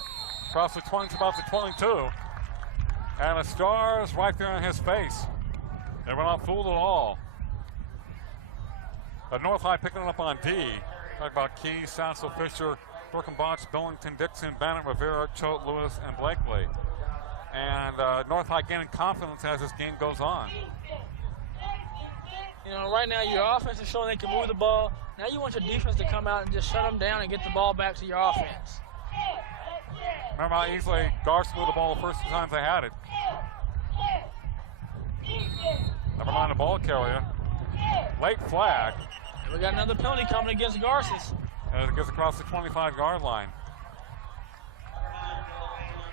across the 20 to about the 22. And the Stars right there in his face. They were not fooled at all. But North High picking it up on D. Talk about Key, Sassel, Fisher, Birkenbach, Billington, Dixon, Bennett, Rivera, Choate, Lewis, and Blakely. And North High gaining confidence as this game goes on. You know, right now your offense is showing they can move the ball. Now you want your defense to come out and just shut them down and get the ball back to your offense. Remember how easily Garces moved the ball the first 2 times they had it. Never mind the ball carrier. Late flag. And we got another penalty coming against Garces. And it gets across the 25-yard line.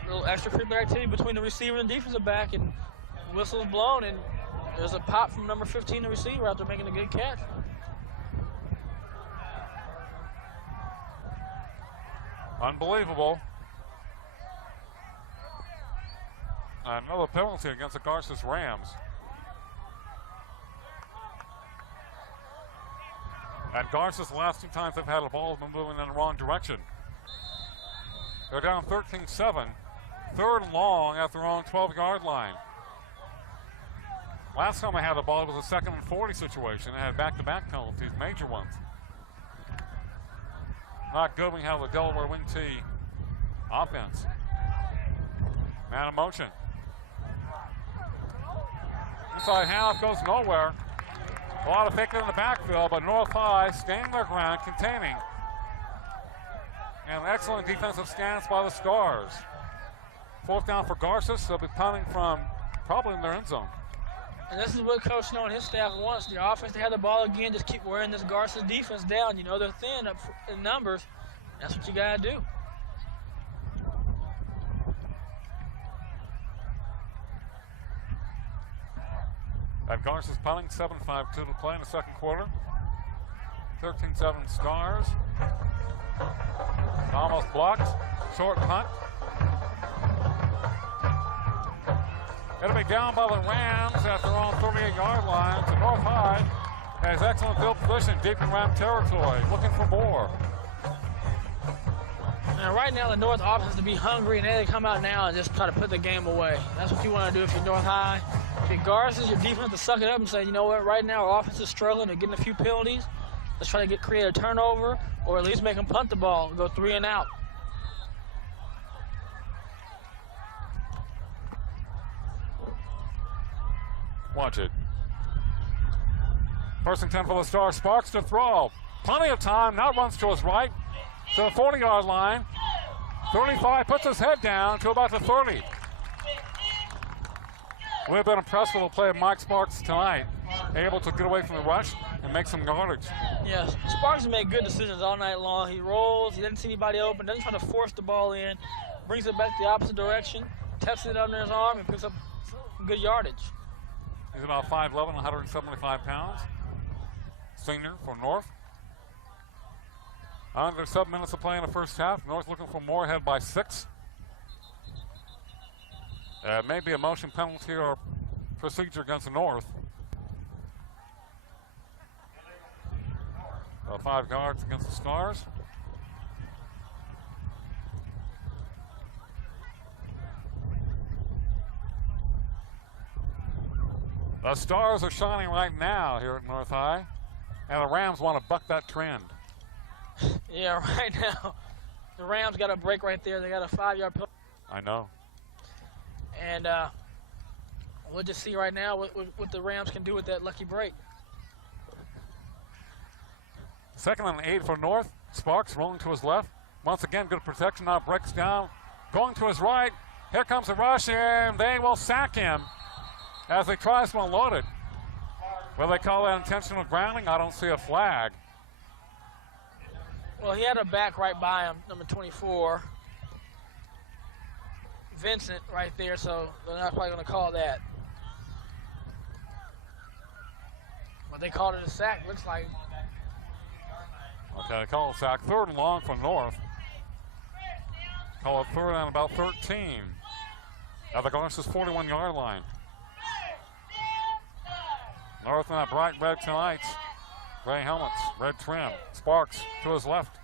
A little extracurricular activity between the receiver and defensive back, and whistle's blown, and there's a pop from number 15, the receiver, out there making a good catch. Unbelievable. Another penalty against the Garces Rams. And Garces, the last 2 times they've had the ball, has been moving in the wrong direction. They're down 13-7. 3rd and long at their own 12-yard line. Last time I had the ball, it was a 2nd and 40 situation. They had back-to-back penalties, major ones. Not good when you have the Delaware Wing-T offense. Man in motion. Inside half goes nowhere. A lot of faking in the backfield, but North High staying their ground, containing. And excellent defensive stance by the Stars. 4th down for Garces. They'll be punting from probably in their end zone. And this is what Coach Snow and his staff wants. The offense to have the ball again, just keep wearing this Garces defense down. You know, they're thin up in numbers. That's what you got to do. And Garces punting, 7:52 to play in the second quarter. 13-7 Stars. Almost blocked. Short punt. It'll be down by the Rams at their own 38-yard line. So North High has excellent field position deep in Ram territory, looking for more. Now, right now, the North offense has to be hungry, and they come out now and just try to put the game away. That's what you want to do if you're North High. If you're Garces, your defense to suck it up and say, you know what, right now our offense is struggling. They're getting a few penalties. Let's try to create a turnover, or at least make them punt the ball and go 3 and out. Watch it. First and 10 for the Stars. Sparks to throw. Plenty of time. Now runs to his right to the 40-yard line. 35, puts his head down to about the 30. We've been impressed with the play of Mike Sparks tonight. Able to get away from the rush and make some yardage. Yes, Sparks has made good decisions all night long. He rolls, he doesn't see anybody open, doesn't try to force the ball in, brings it back the opposite direction, tests it under his arm, and picks up good yardage. He's about 5'11", 175 pounds. Senior for North. Under 7 minutes of play in the first half. North looking for more, ahead by 6. Maybe a motion penalty or procedure against the North. 5 yards against the Stars. The Stars are shining right now here at North High, and the Rams want to buck that trend. Yeah, right now, the Rams got a break right there. They got a 5-yard penalty. I know. And we'll just see right now what the Rams can do with that lucky break. 2nd and 8 for North. Sparks rolling to his left. Once again, good protection. Now breaks down. Going to his right. Here comes the rush, and they will sack him as he tries to unload it. Will they call that intentional grounding? I don't see a flag. Well, he had a back right by him, number 24. Vincent right there, so they're not probably going to call that. But they called it a sack, looks like. Okay, they call it a sack. 3rd and long for North. Call it 3rd and about 13. At the Garces 41-yard line. North in that bright red tonight. Gray helmets, red trim. Sparks to his left.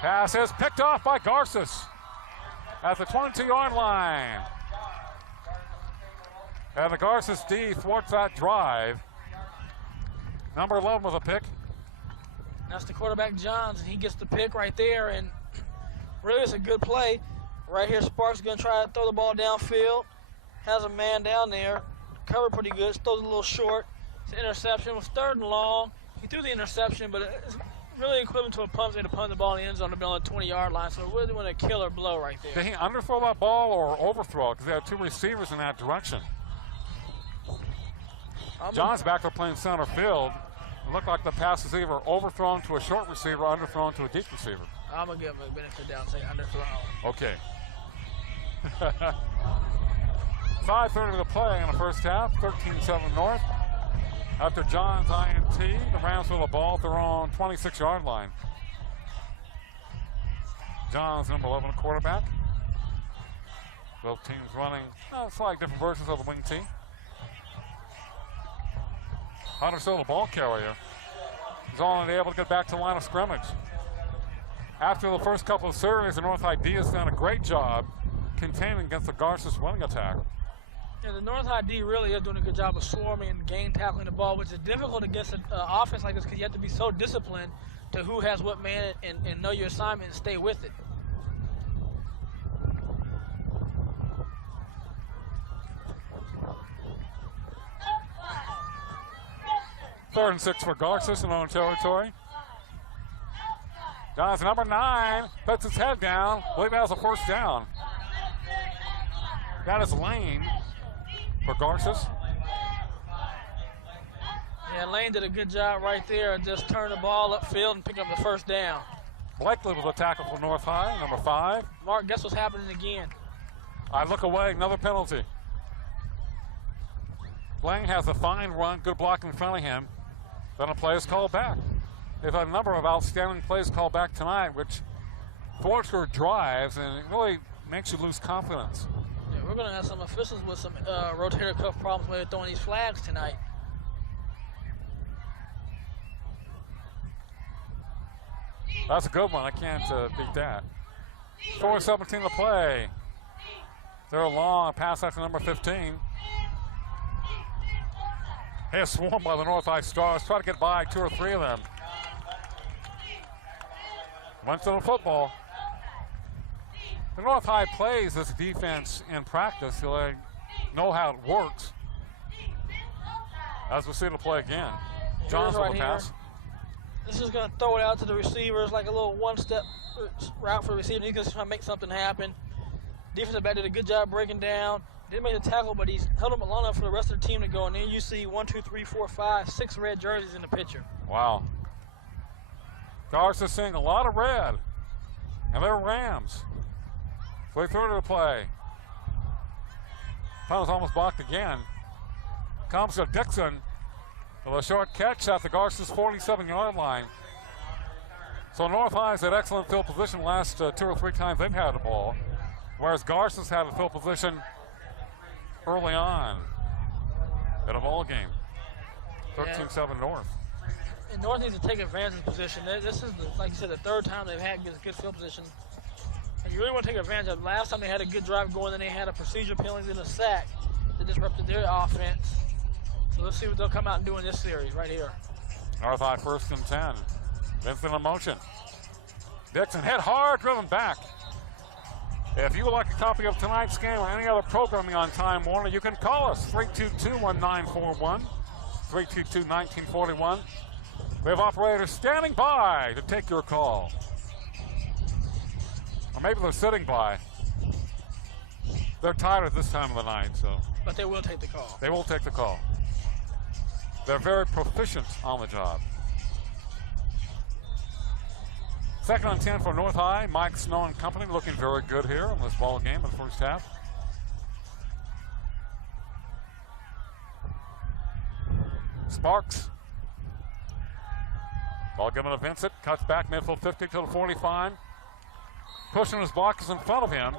Pass is picked off by Garces at the 22-yard line. And the Garces D thwarts that drive. Number 11 with a pick. That's the quarterback, Johns, and he gets the pick right there, and really it's a good play. Right here, Sparks is going to try to throw the ball downfield. Has a man down there. Covered pretty good. Throws a little short. It's an interception. It was 3rd and long. He threw the interception, but it's really equivalent to a punt. They had to punt the ball in the end zone to be on the 20-yard line, so it really went a killer blow right there. Did he underthrow that ball or overthrow it? Because they had 2 receivers in that direction. John's back there playing center field. It looked like the pass is either overthrown to a short receiver or underthrown to a deep receiver. I'm going to give him a benefit down, say underthrown. Okay. 5:30 to play in the first half, 13-7 North. After John's INT, the Rams with the ball at their own 26-yard line. John's number 11 quarterback. Both teams running slightly different versions of the wing team. Hunter's the ball carrier. He's only able to get back to the line of scrimmage. After the first couple of series, the North ID has done a great job containing against the Garces running attack. Yeah, the North ID really is doing a good job of swarming and game tackling the ball, which is difficult against an offense like this because you have to be so disciplined to who has what man and know your assignment and stay with it. Third and 6 for Garces in own territory. Johnson, number 9, puts his head down. I believe that was a first down. Got his lane for Garces. Yeah, Lane did a good job right there and just turned the ball upfield and picked up the first down. Blakely with a tackle for North High, number 5. Mark, guess what's happening again? I look away, another penalty. Lane has a fine run, good block in front of him. Then a play is called back. They've had a number of outstanding plays called back tonight, which thwarts your drives, and it really makes you lose confidence. Yeah, we're going to have some officials with some rotator cuff problems when they're throwing these flags tonight. That's a good one. I can't beat that. 4:17 to play. They're long pass after number 15. Hey, swarmed by the North High Stars. Try to get by 2 or 3 of them. Went to the football. The North High plays this defense in practice. They know how it works. As we see the play again. Johns on the pass. This is going to throw it out to the receivers like a little one-step route for the receiver. He's going to try to make something happen. Defensive back did a good job breaking down. Didn't make the tackle, but he's held him long enough for the rest of the team to go. And then you see 1, 2, 3, 4, 5, 6 red jerseys in the picture. Wow. Garces seeing a lot of red. And they're Rams. Play through to the play. That was almost blocked again. Comes to Dixon with a short catch at the Garces 47-yard line. So North High's had excellent field position last 2 or 3 times they've had the ball, whereas Garces had a field position early on in a ball game. 13-7 North. And North needs to take advantage of the position. This is, like you said, the 3rd time they've had good field position. And you really want to take advantage of it. Last time they had a good drive going, then they had a procedure penalty and a sack that disrupted their offense. So let's see what they'll come out and do in this series right here. North High 1st and 10. Vincent in motion. Dixon hit hard, driven back. If you would like a copy of tonight's game or any other programming on Time Warner, you can call us 322-1941, 322-1941. We have operators standing by to take your call. Or maybe they're sitting by. They're tired at this time of the night, so. But they will take the call. They will take the call. They're very proficient on the job. 2nd and 10 for North High. Mike Snow and company looking very good here in this ball game in the first half. Sparks. Ball given to Vincent. Cuts back midfield 50 to the 45. Pushing his blockers in front of him.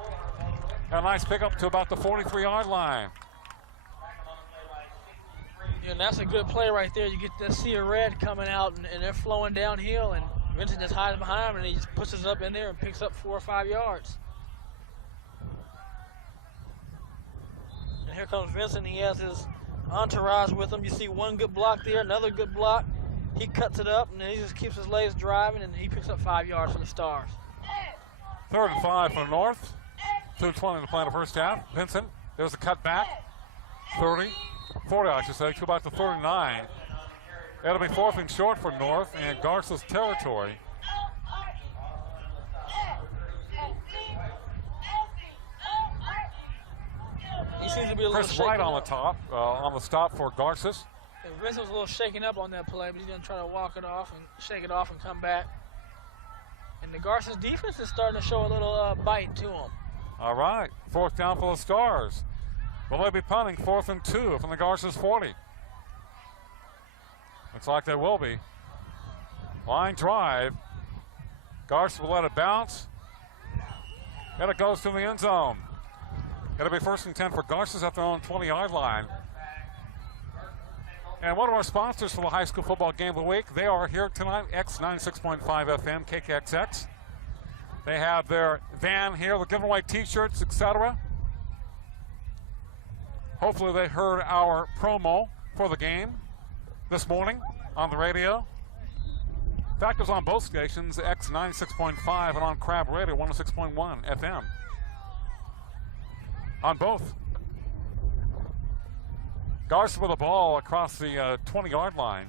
And a nice pickup to about the 43-yard line. And that's a good play right there. You get that sea of red coming out, and they're flowing downhill, and Vincent just hides behind him, and he just pushes up in there and picks up 4 or 5 yards. And here comes Vincent. He has his entourage with him. You see one good block there, another good block. He cuts it up, and then he just keeps his legs driving, and he picks up 5 yards for the Stars. 3rd and 5 for North. 2:20 to play in the first half. Vincent, there's a cut back. 30, 40 I should say, to about the 39. It'll be 4th and short for North and Garces territory. He seems to be a little Chris Wright on the top, on the stop for Garces. And Vincent was a little shaken up on that play, but he's going to try to walk it off and shake it off and come back. And the Garces defense is starting to show a little bite to him. All right, 4th down for the Stars. Will they be punting 4th and 2 from the Garces 40? Looks like they will be. Line drive. Garces will let it bounce. And it goes to the end zone. It'll be 1st and 10 for Garces at their own 20-yard line. And one of our sponsors for the high school football game of the week, they are here tonight, X96.5 FM, KKXX. They have their van here, they're giving away t-shirts, etc. Hopefully they heard our promo for the game this morning on the radio. In fact, it was on both stations, X96.5 and on Crab Radio, 106.1 FM. On both. Garces with the ball across the 20-yard line.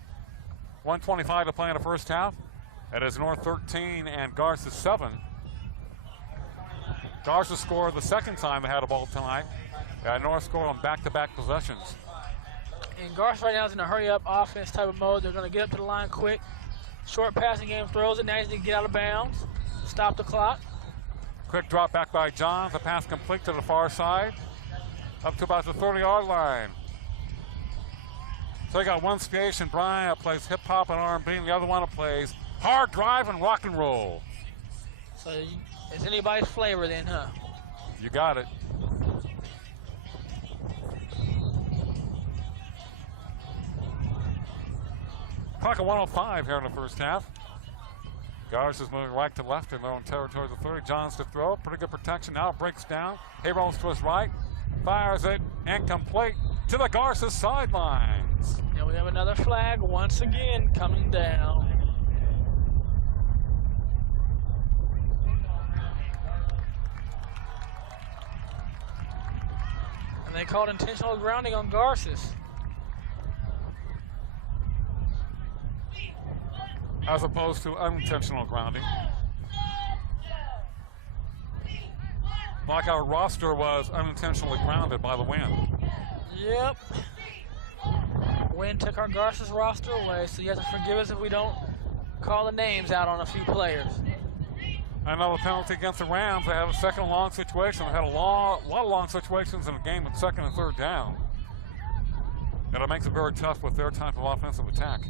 1:25 to play in the first half. It is North 13 and Garces 7. Garces scored the 2nd time they had a ball tonight. North scored on back-to-back possessions. And Garces right now is in a hurry-up offense type of mode. They're going to get up to the line quick. Short passing game, throws it. Now he's going to get out of bounds. Stop the clock. Quick drop back by Johns. The pass complete to the far side. Up to about the 30-yard line. So you got one station, Brian, that plays hip-hop and R&B, and the other one that plays hard drive and rock and roll. So it's anybody's flavor then, huh? You got it. Clock at 1:05 here in the first half. Garces is moving right to left in their own territory. The 30, Johns to throw. Pretty good protection. Now it breaks down. He rolls to his right. Fires it. Incomplete to the Garces sidelines. And we have another flag once again coming down. And they called intentional grounding on Garces. As opposed to unintentional grounding. Like our roster was unintentionally grounded by the wind. Yep. Wind took our Garces roster away, so you have to forgive us if we don't call the names out on a few players. Another penalty against the Rams. They had a second and long situation. They had a lot of long situations in the game with second and third down. And it makes it very tough with their type of offensive attack.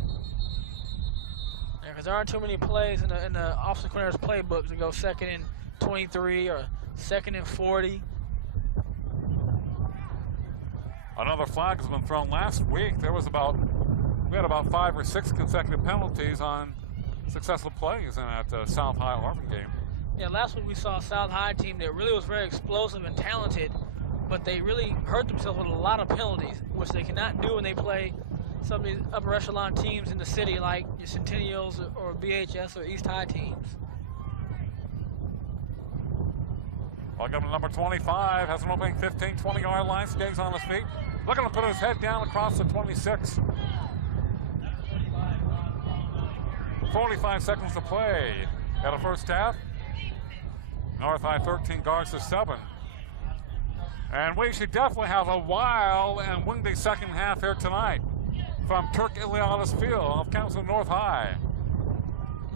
Yeah, because there aren't too many plays in the offensive coordinator's playbook to go 2nd and 23 or 2nd and 40. Another flag has been thrown. Last week, we had about 5 or 6 consecutive penalties on successful plays in that South High Auburn game. Yeah, last week we saw a South High team that really was very explosive and talented, but they really hurt themselves with a lot of penalties, which they cannot do when they play some of these upper echelon teams in the city like your Centennials or BHS or East High teams. Welcome to number 25, has an opening 15, 20-yard line, stays on his feet. Looking to put his head down across the 26. 45 seconds to play at the first half. North High 13, Garces 7. And we should definitely have a wild and windy second half here tonight from Turk Iliadis Field off Council North High.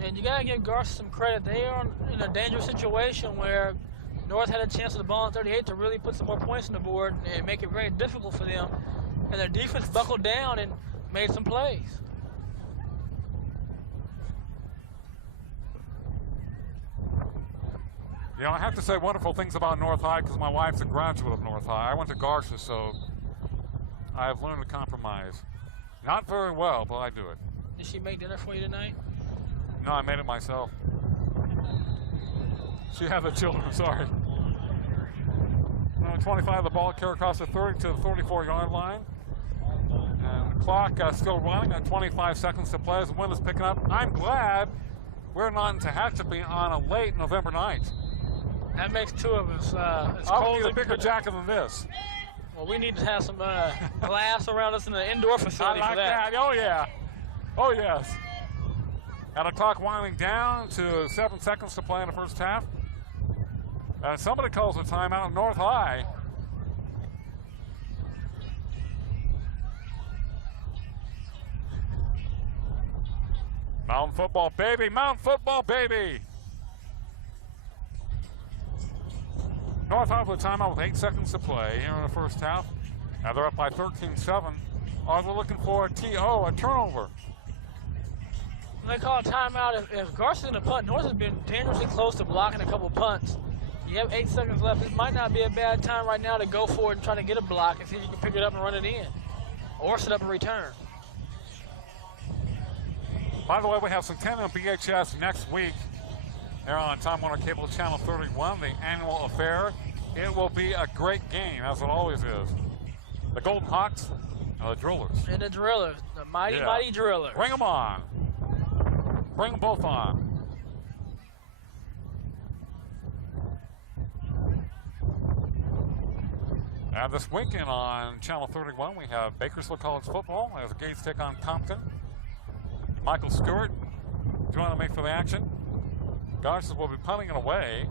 And you got to give Garces some credit. They are in a dangerous situation where North had a chance with the ball in 38 to really put some more points on the board and make it very difficult for them. And their defense buckled down and made some plays. You know, I have to say wonderful things about North High because my wife's a graduate of North High. I went to Garces, so I have learned to compromise. Not very well, but I do it. Did she make dinner for you tonight? No, I made it myself. She had the children, sorry. 25, the ball carried across the 30 to the 34-yard line. And the clock still running at 25 seconds to play as the wind is picking up. I'm glad we're not in Tehachapi on a late November night. That makes two of us. I'll need a bigger jacket than this. Well, we need to have some glass around us in the indoor facility. I like for that. Oh, yeah. Oh, yes. And the clock winding down to 7 seconds to play in the first half. Somebody calls a timeout North High. Mountain football, baby. Mountain football, baby. North High with a timeout with 8 seconds to play here in the first half. Now they're up by 13-7. Are they looking for a TO, a turnover? When they call a timeout, if Garces is going to punt, North has been dangerously close to blocking a couple punts. You have 8 seconds left. It might not be a bad time right now to go for it and try to get a block and see if you can pick it up and run it in. Or set up a return. By the way, we have Centennial BHS next week. They're on Time Warner Cable Channel 31, the annual affair. It will be a great game, as it always is. The Golden Hawks and the Drillers. And the Drillers, the mighty, mighty Drillers. Bring them on. Bring them both on. And this weekend on Channel 31, we have Bakersfield College football as the Gates take on Compton. Michael Stewart joining me for the action. Garces will be punting it away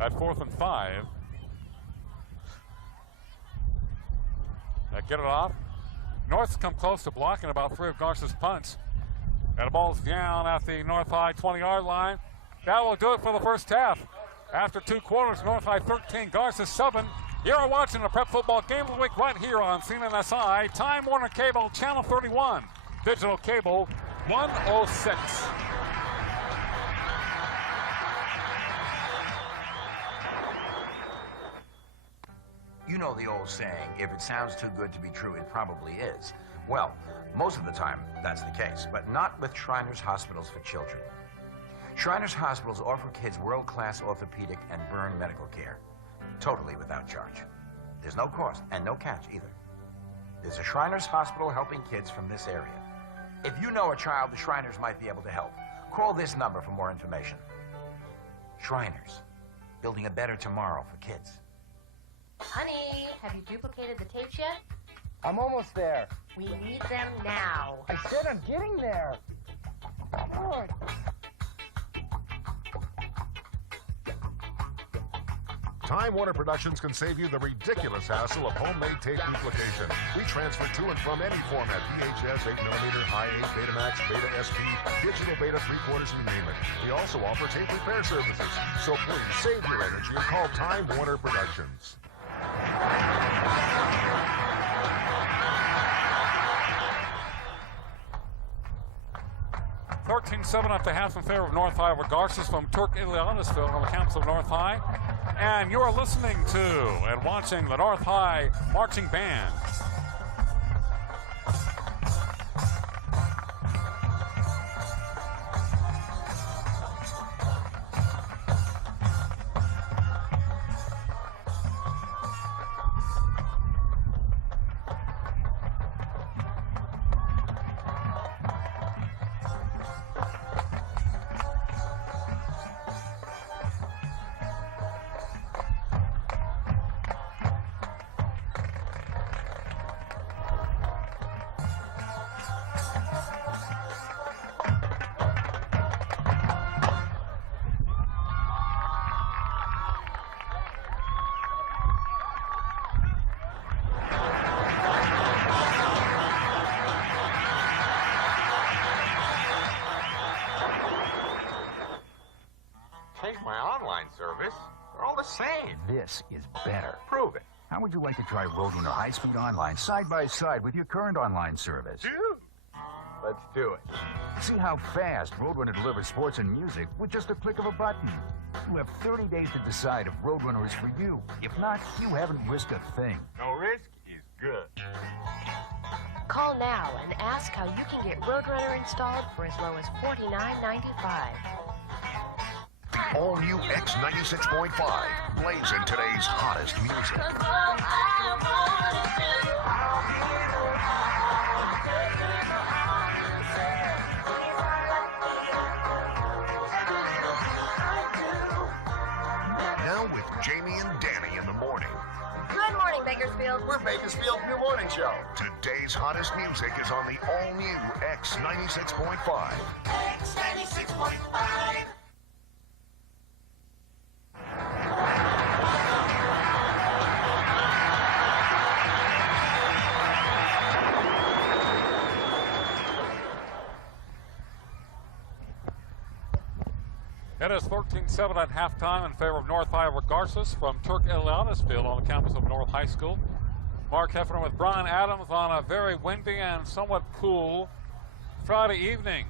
at 4th and 5. Get it off. North's come close to blocking about 3 of Garces' punts. And the ball's down at the North High 20-yard line. That will do it for the first half. After 2 quarters, North High 13, Garces 7. You're watching the Prep Football Game of the Week right here on CNSI, Time Warner Cable, Channel 31, Digital Cable 106. You know the old saying, if it sounds too good to be true, it probably is. Well, most of the time, that's the case, but not with Shriners Hospitals for Children. Shriners Hospitals offer kids world-class orthopedic and burn medical care, totally without charge. There's no cost and no catch either. There's a Shriners Hospital helping kids from this area. If you know a child the Shriners might be able to help, call this number for more information. Shriners, building a better tomorrow for kids. Honey, have you duplicated the tapes yet? I'm almost there. We need them now. I said I'm getting there. Lord. Time Warner Productions can save you the ridiculous hassle of homemade tape duplication. We transfer to and from any format: VHS, 8mm, High 8, Betamax, Beta SP, Digital Beta 3/4, you name it. We also offer tape repair services. So please save your energy and call Time Warner Productions. 13-7 at the half in favor of North High with Garces from Turk Ilianisville on the campus of North High. And you're listening to and watching the North High Marching Band. Service. They're all the same. This is better. Prove it. How would you like to try Roadrunner high-speed online side by side with your current online service? Dude, let's do it. See how fast Roadrunner delivers sports and music with just a click of a button. You have 30 days to decide if Roadrunner is for you. If not, you haven't risked a thing. No risk is good. Call now and ask how you can get Roadrunner installed for as low as $49.95. All new X96.5 plays in today's hottest music. Now with Jamie and Danny in the morning. Good morning, Bakersfield. We're Bakersfield's new morning show. Today's hottest music is on the all-new X96.5. X96.5. It is 13-7 at halftime in favor of North High over Garces from Turk Ilianisville on the campus of North High School. Mark Heffernan with Brian Adams on a very windy and somewhat cool Friday evening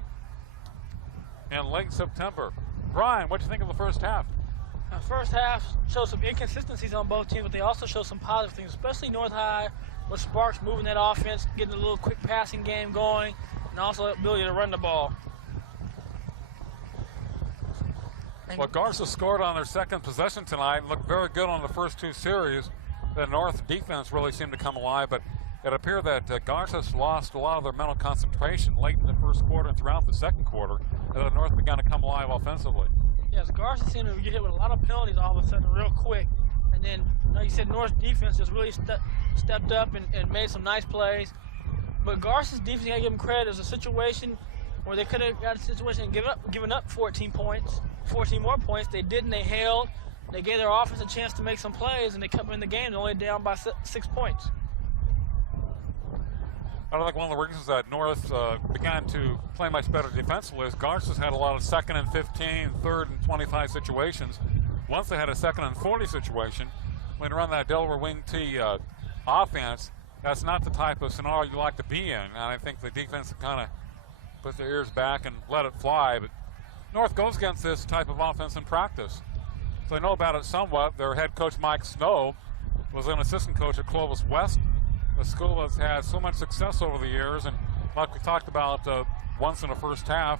in late September. Brian, what do you think of the first half? The first half showed some inconsistencies on both teams, but they also showed some positive things, especially North High with Sparks moving that offense, getting a little quick passing game going, and also the ability to run the ball. Well, Garces scored on their second possession tonight and looked very good on the first two series. The North defense really seemed to come alive, but it appeared that Garces lost a lot of their mental concentration late in the first quarter and throughout the second quarter, and the North began to come alive offensively. Yes, Garces seemed to get hit with a lot of penalties all of a sudden real quick. And then, like you said, North's defense just really stepped up and made some nice plays. But Garces' defense, you got to give them credit. There's a situation where they could have got a situation and given up 14 more points. They didn't. They held. They gave their offense a chance to make some plays, and they kept them in the game. They're only down by 6 points. I think one of the reasons that North began to play much better defensively is Garces had a lot of 2nd and 15, 3rd and 25 situations. Once they had a 2nd and 40 situation, when you run that Delaware wing T offense, that's not the type of scenario you like to be in. And I think the defense kind of put their ears back and let it fly. But North goes against this type of offense in practice, so they know about it somewhat. Their head coach, Mike Snow, was an assistant coach at Clovis West, a school that's had so much success over the years. And like we talked about once in the first half,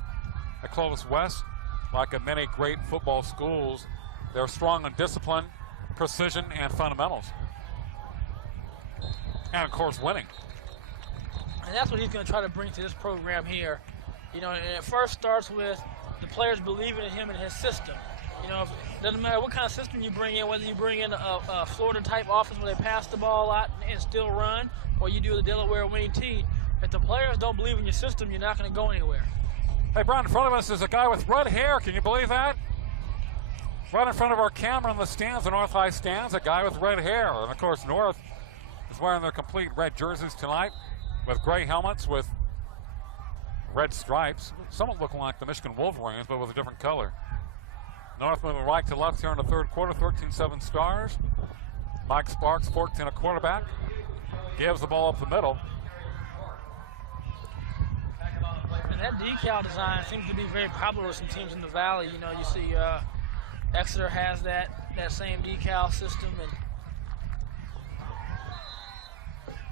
at Clovis West, like at many great football schools, they're strong in discipline, precision, and fundamentals. And, of course, winning. And that's what he's going to try to bring to this program here. You know, and it first starts with the players believing in him and his system. You know, Doesn't matter what kind of system you bring in, whether you bring in a Florida-type offense where they pass the ball a lot and still run, or you do the Delaware Winnie T. If the players don't believe in your system, you're not going to go anywhere. Hey, Brian, in front of us is a guy with red hair. Can you believe that? Right in front of our camera in the stands, the North High stands, a guy with red hair. And, of course, North is wearing their complete red jerseys tonight with gray helmets with red stripes. Somewhat looking like the Michigan Wolverines, but with a different color. North moving right to left here in the third quarter, 13-7 Stars. Mike Sparks, 14 a quarterback. Gives the ball up the middle. And that decal design seems to be very popular with some teams in the Valley. You know, you see Exeter has that same decal system, and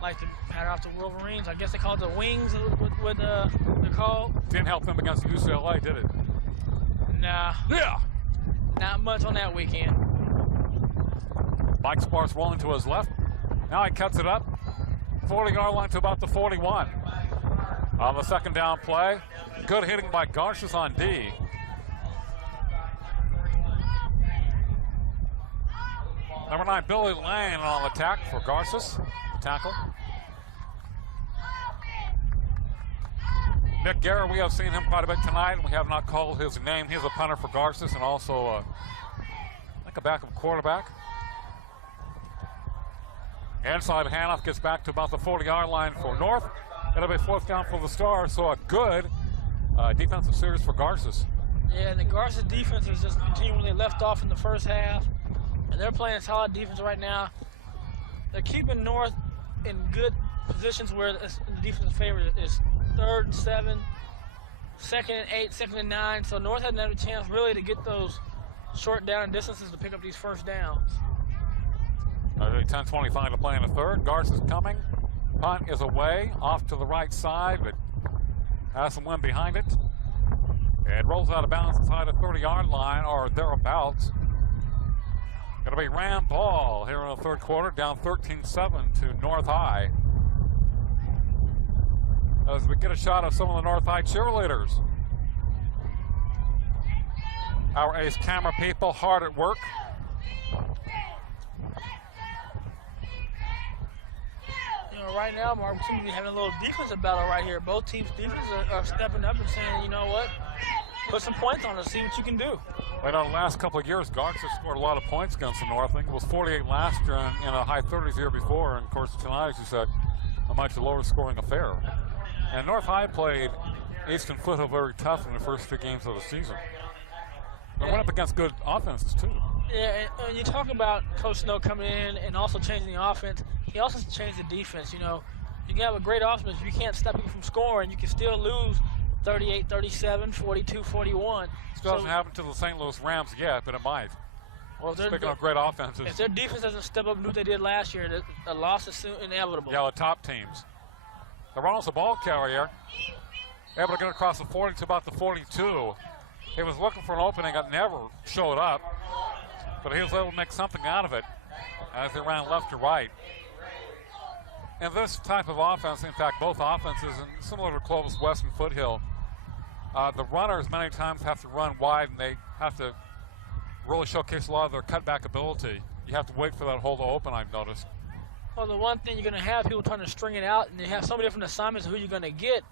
like the pattern off the Wolverines. I guess they call it the Wings, what they're called. Didn't help them against UCLA, did it? Nah. Yeah. Not much on that weekend. Mike Sparks rolling to his left. Now he cuts it up. 40-yard line to about the 41. On the second down play, good hitting by Garces on D. Number 9, Billy Lane on the tack for Garces. Tackle. Nick Guerra, we have seen him quite a bit tonight, and we have not called his name. He's a punter for Garces and also I think a backup quarterback. Inside handoff gets back to about the 40-yard line for North. It'll be fourth down for the Stars, so a good defensive series for Garces. Yeah, and the Garces defense is just continually left off in the first half, and they're playing solid defense right now. They're keeping North in good positions where the defensive favor is 3rd and 7, 2nd and 8, 2nd and 9. So North hasn't had a chance really to get those short down distances to pick up these first downs. 10:25 to play in the third. Garces coming. Punt is away, off to the right side, but has some wind behind it. It rolls out of bounds inside the 30-yard line or thereabouts. It'll be Ram ball here in the third quarter, down 13-7 to North High. As we get a shot of some of the North High cheerleaders. Our ace camera people hard at work. Right now, Mark, we seem to be having a little defensive battle right here. Both teams' defenses are stepping up and saying, you know what, put some points on us, see what you can do. Right now, the last couple of years, Garces scored a lot of points against the North. I think it was 48 last year and in a high 30s the year before. And of course, tonight, as you said, a much lower scoring affair. And North High played Easton Foothill very tough in the first 3 games of the season. They went up against good offenses, too. Yeah, and you talk about Coach Snow coming in and also changing the offense. He also changed the defense. You know, you can have a great offense. If you can't stop people from scoring, you can still lose 38-37, 42-41. Still hasn't happened to the St. Louis Rams yet, but it might. Well, speaking of great offenses. If their defense doesn't step up and do what they did last year, a loss is soon inevitable. Yeah, the top teams. The Ronald's a ball carrier. Able to get across the 40 to about the 42. He was looking for an opening that never showed up, but he was able to make something out of it as he ran left to right. And this type of offense, in fact, both offenses, and similar to Clovis West and Foothill, the runners many times have to run wide, and they have to really showcase a lot of their cutback ability. You have to wait for that hole to open, I've noticed. Well, the one thing you're going to have people trying to string it out, and you have so many different assignments of who you're going to get,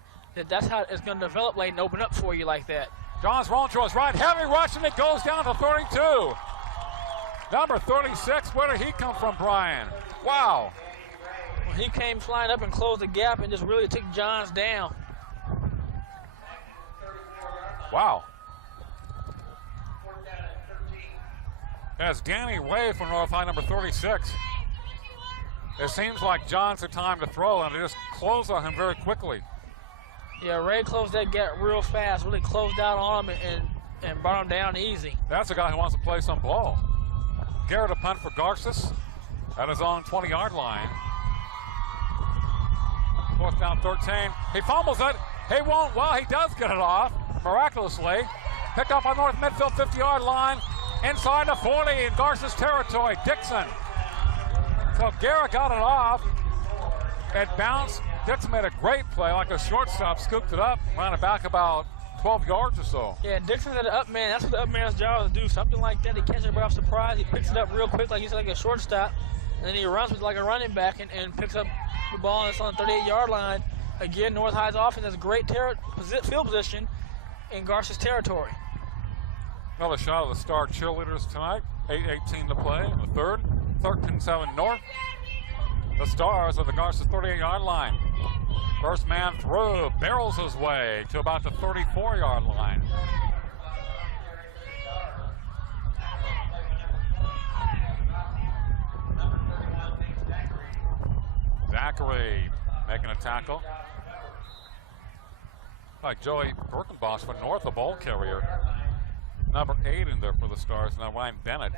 that's how it's going to develop late and open up for you like that. John's rolling to his right, heavy rush, and it goes down to 32. Number 36, where did he come from, Brian? Wow. Well, he came flying up and closed the gap and just really took Johns down. Wow. That's Danny Ray from North High, number 36. It seems like Johns had time to throw, and they just closed on him very quickly. Yeah, Ray closed that gap real fast, really closed out on him and brought him down easy. That's a guy who wants to play some ball. Garrett a punt for Garces at his own 20-yard line. Fourth down, 13. He fumbles it. He won't. Well, he does get it off miraculously. Picked up on North midfield 50-yard line. Inside the 40 in Garces territory. Dixon. So Garrett got it off. It bounced. Dixon made a great play, like a shortstop, scooped it up, ran it back about 12 yards or so. Yeah, Dixon's at the up man. That's what the up man's job is to do. Something like that. He catches everybody off surprise. He picks it up real quick, like he's like a shortstop. And then he runs with like a running back and picks up the ball that's on the 38-yard line. Again, North High's offense has great field position in Garces territory. Another shot of the Star cheerleaders tonight. 8:18 to play in the third. 13-7 North. The Stars at the Garces 38-yard line. First man through, barrels his way to about the 34-yard line. Zachary making a tackle. Like Joey Birkenboss for North, a ball carrier. Number 8 in there for the Stars. Now Ryan Bennett.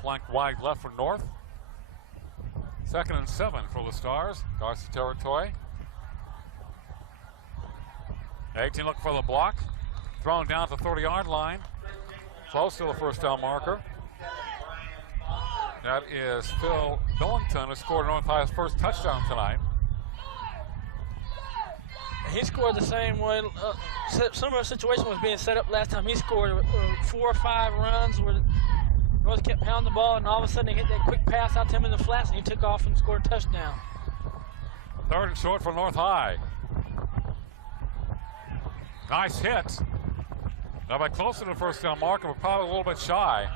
Flank wide left for North. 2nd and 7 for the Stars. Garces territory. 18 looking for the block. Thrown down to the 30-yard line. Close to the first down marker. That is Phil Billington, who scored North High's first touchdown tonight. He scored the same way. Similar situation was being set up last time. He scored 4 or 5 runs where North kept pounding the ball, and all of a sudden they hit that quick pass out to him in the flats, and he took off and scored a touchdown. 3rd and short for North High. Nice hit. Now by close to the first down marker, but probably a little bit shy.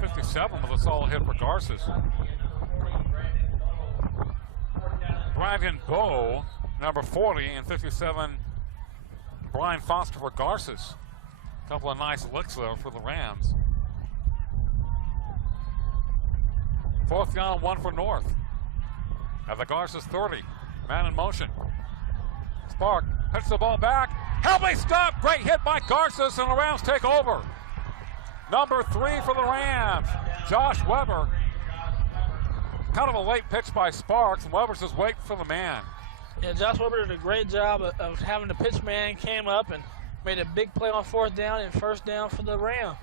57 with a solid hit for Garces. Brandon Bowe, number 40, and 57, Brian Foster for Garces. A couple of nice licks there for the Rams. 4th down, 1 for North. At the Garces 30, man in motion. Spark hits the ball back. Help me stop! Great hit by Garces, and the Rams take over. Number 3 for the Rams, Josh Weber. Kind of a late pitch by Sparks, and Weber's just waiting for the man. Yeah, Josh Weber did a great job of having the pitch man, came up and made a big play on 4th down and 1st down for the Rams.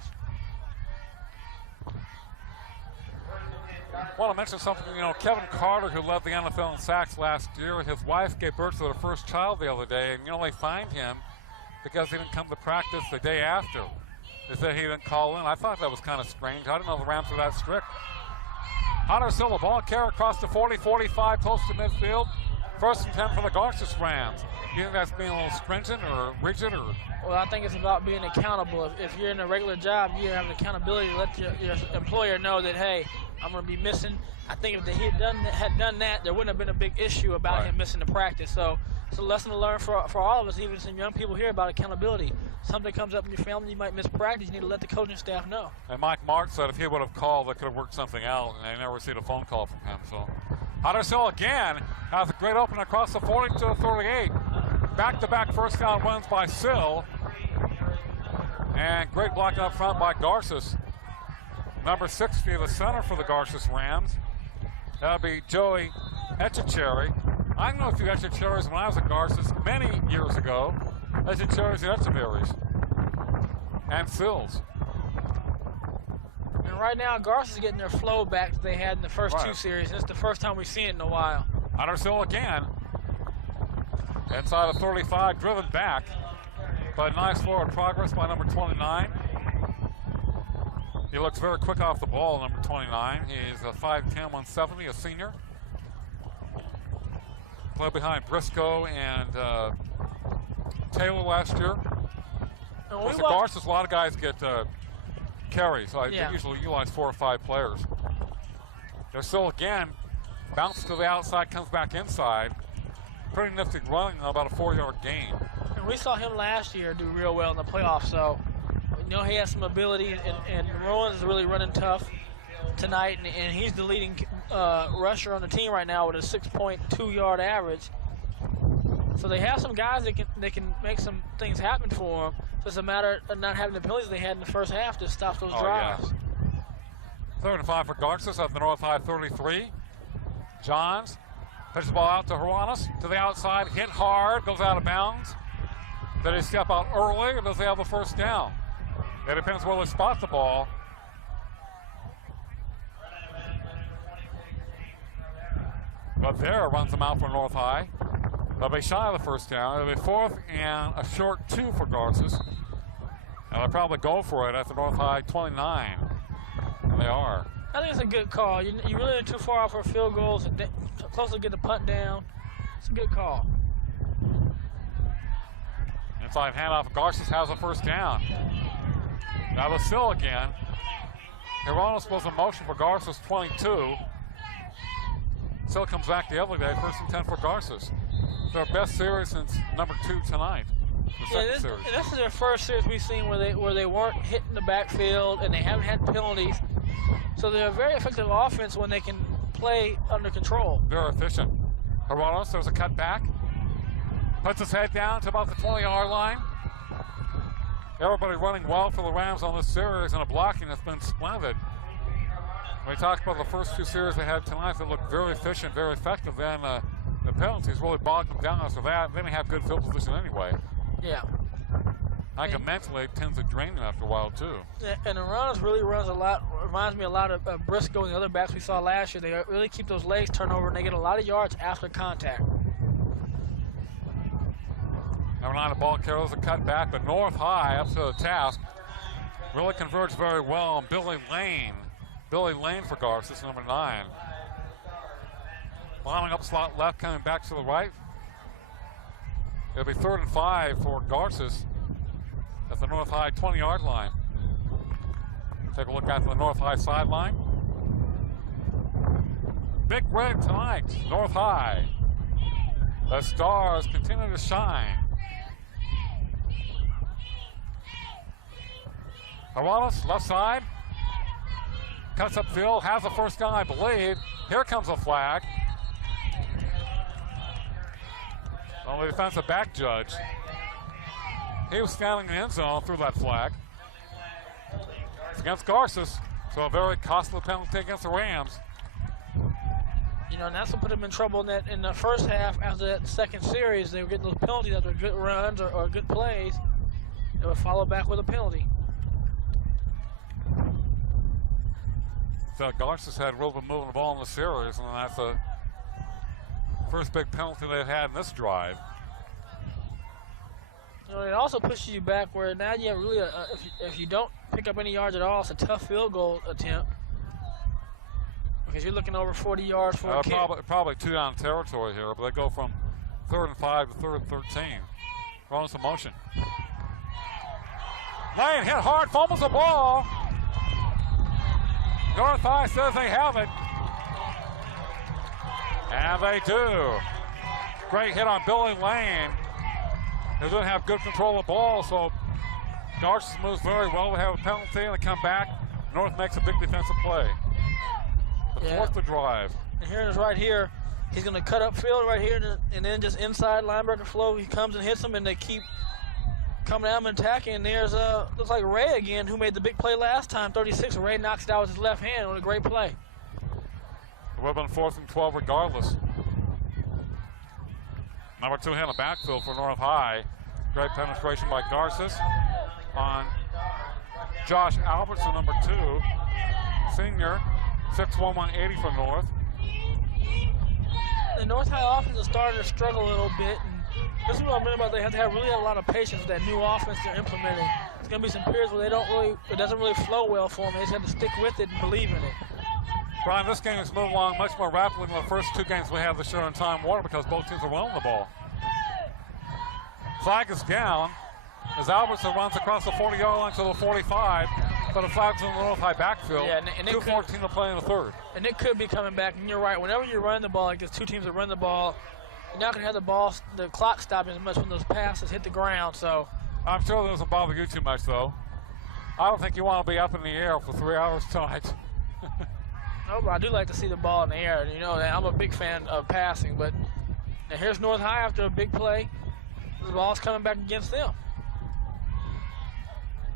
I want to mention something, Kevin Carter, who led the NFL in sacks last year, his wife gave birth to their first child the other day, and they fined him because he didn't come to practice the day after. They said he didn't call in. I thought that was kind of strange. I didn't know the Rams were that strict. Hunter Silva, ball carry across the 40, 45, close to midfield. 1st and 10 for the Garces Rams. You think that's being a little stringent or rigid? Or? Well, I think it's about being accountable. If you're in a regular job, you have an accountability to let your employer know that, hey, I'm going to be missing. I think if he had done that, there wouldn't have been a big issue about him missing the practice. So it's a lesson to learn for all of us, even some young people here, about accountability. Something comes up in your family, you might miss practice, you need to let the coaching staff know. And Mike Martin said if he would have called, they could have worked something out, and I never received a phone call from him. So Huntersville again has a great opening across the 40 to the 38. Back-to-back first down runs by Sill. And great blocking up front by Garces. Number 60, the center for the Garces Rams. That'll be Joey Etchecherry. I know a few Etchecherrys when I was at Garces many years ago. Etchecherrys and Etcheberries. And Sills. And right now, Garces is getting their flow back that they had in the first 2 series. And it's the first time we've seen it in a while. Huntersville again. Inside of 35, driven back. But nice forward progress by number 29. He looks very quick off the ball, number 29. He's a 5'10", 170, a senior. Played behind Briscoe and Taylor last year. With the Garces, a lot of guys get carries, so they usually utilize 4 or 5 players. They're still, again, bounce to the outside, comes back inside. Pretty nifty running, about a 4-yard gain. And we saw him last year do real well in the playoffs, so he has some ability, and Rowan's is really running tough tonight, and he's the leading rusher on the team right now with a 6.2-yard average. So they have some guys that can make some things happen for them. So it's a matter of not having the penalties they had in the first half to stop those drives. Yeah. 3rd and 5 for Garces at the North High 33. Johns pitches the ball out to Haranas to the outside, hit hard, goes out of bounds. Did he step out early, or does he have the first down? It depends where they spot the ball. But there runs them out for North High. They'll be shy of the first down. It'll be 4th and a short 2 for Garces. And they'll probably go for it at the North High 29. And they are. I think it's a good call. You really ain't too far off for a field goal. So close to get the punt down. It's a good call. Inside handoff. Garces has a first down. Now the still again. Hieronymus was in motion for Garces 22. Still comes back the other day. 1st and 10 for Garces. Their best series since number 2 tonight. This is their first series we've seen where they weren't hitting the backfield and they haven't had penalties. So they're a very effective offense when they can play under control. Very efficient. Hieronymus, there's a cut back. Puts his head down to about the 20-yard line. Everybody running well for the Rams on this series, and a blocking that's been splendid. We talked about the first 2 series they had tonight that looked very efficient, very effective. Then the penalties really bogged them down after that. Then they have good field position anyway. Yeah. I think mentally it tends to drain them after a while too. Yeah, and the runs really runs a lot. Reminds me a lot of Briscoe and the other backs we saw last year. They really keep those legs turned over and they get a lot of yards after contact. Number 9, the ball carries a cut back, but North High up to the task. Really converged very well on Billy Lane. Billy Lane for Garces, number 9. Lining up slot left, coming back to the right. It'll be 3rd and 5 for Garces at the North High 20-yard line. Take a look at the North High sideline. Big red tonight, North High. The Stars continue to shine. Hieronymus, left side. Cuts upfield, has the first down, I believe. Here comes a flag. Only defensive back judge. He was standing in the end zone through that flag. It's against Garces, so a very costly penalty against the Rams. You know, and that's what put them in trouble in the first half. After that second series, they were getting those penalties after good runs or good plays. They would follow back with a penalty. So Garces had really been moving the ball in the series, and that's the first big penalty they've had in this drive. You know, it also pushes you back where now you have really, if you don't pick up any yards at all, it's a tough field goal attempt. Because you're looking over 40 yards for a kick. Probably 2 down territory here, but they go from 3rd and 5 to 3rd and 13. Throwing some motion. Lane hit hard, fumbles the ball. North High says they have it. And they do. Great hit on Billy Lane. They didn't have good control of the ball, so Garces moves very well. They have a penalty and they come back. North makes a big defensive play. Fourth the drive. And here it is right here. He's going to cut upfield right here, and then just inside linebacker flow. He comes and hits them, and they keep coming out and attacking. And there's looks like Ray again, who made the big play last time, 36. Ray knocks it out with his left hand on a great play. It would have been 4th and 12 regardless. Number 2 hit in the backfield for North High. Great penetration by Garces on Josh Albertson, number 2. Senior, 6'1", 180 for North. The North High offense is starting to struggle a little bit. And this is what I mean about they have to have really a lot of patience with that new offense they're implementing. There's going to be some periods where it doesn't really flow well for them. They just have to stick with it and believe in it. Brian, this game has moved along much more rapidly than the first 2 games we had this year in Time Warner because both teams are running the ball. Flag is down as Albertson runs across the 40-yard line to the 45, but the flag's in the North High backfield. Yeah, and 2:14 to play in the 3rd. And it could be coming back, and you're right. Whenever you're running the ball, like there's 2 teams that run the ball, you're not going to have the clock stopping as much when those passes hit the ground. So I'm sure that doesn't bother you too much, though. I don't think you want to be up in the air for 3 hours tonight. No, but I do like to see the ball in the air. You know, I'm a big fan of passing, but now here's North High after a big play. The ball's coming back against them.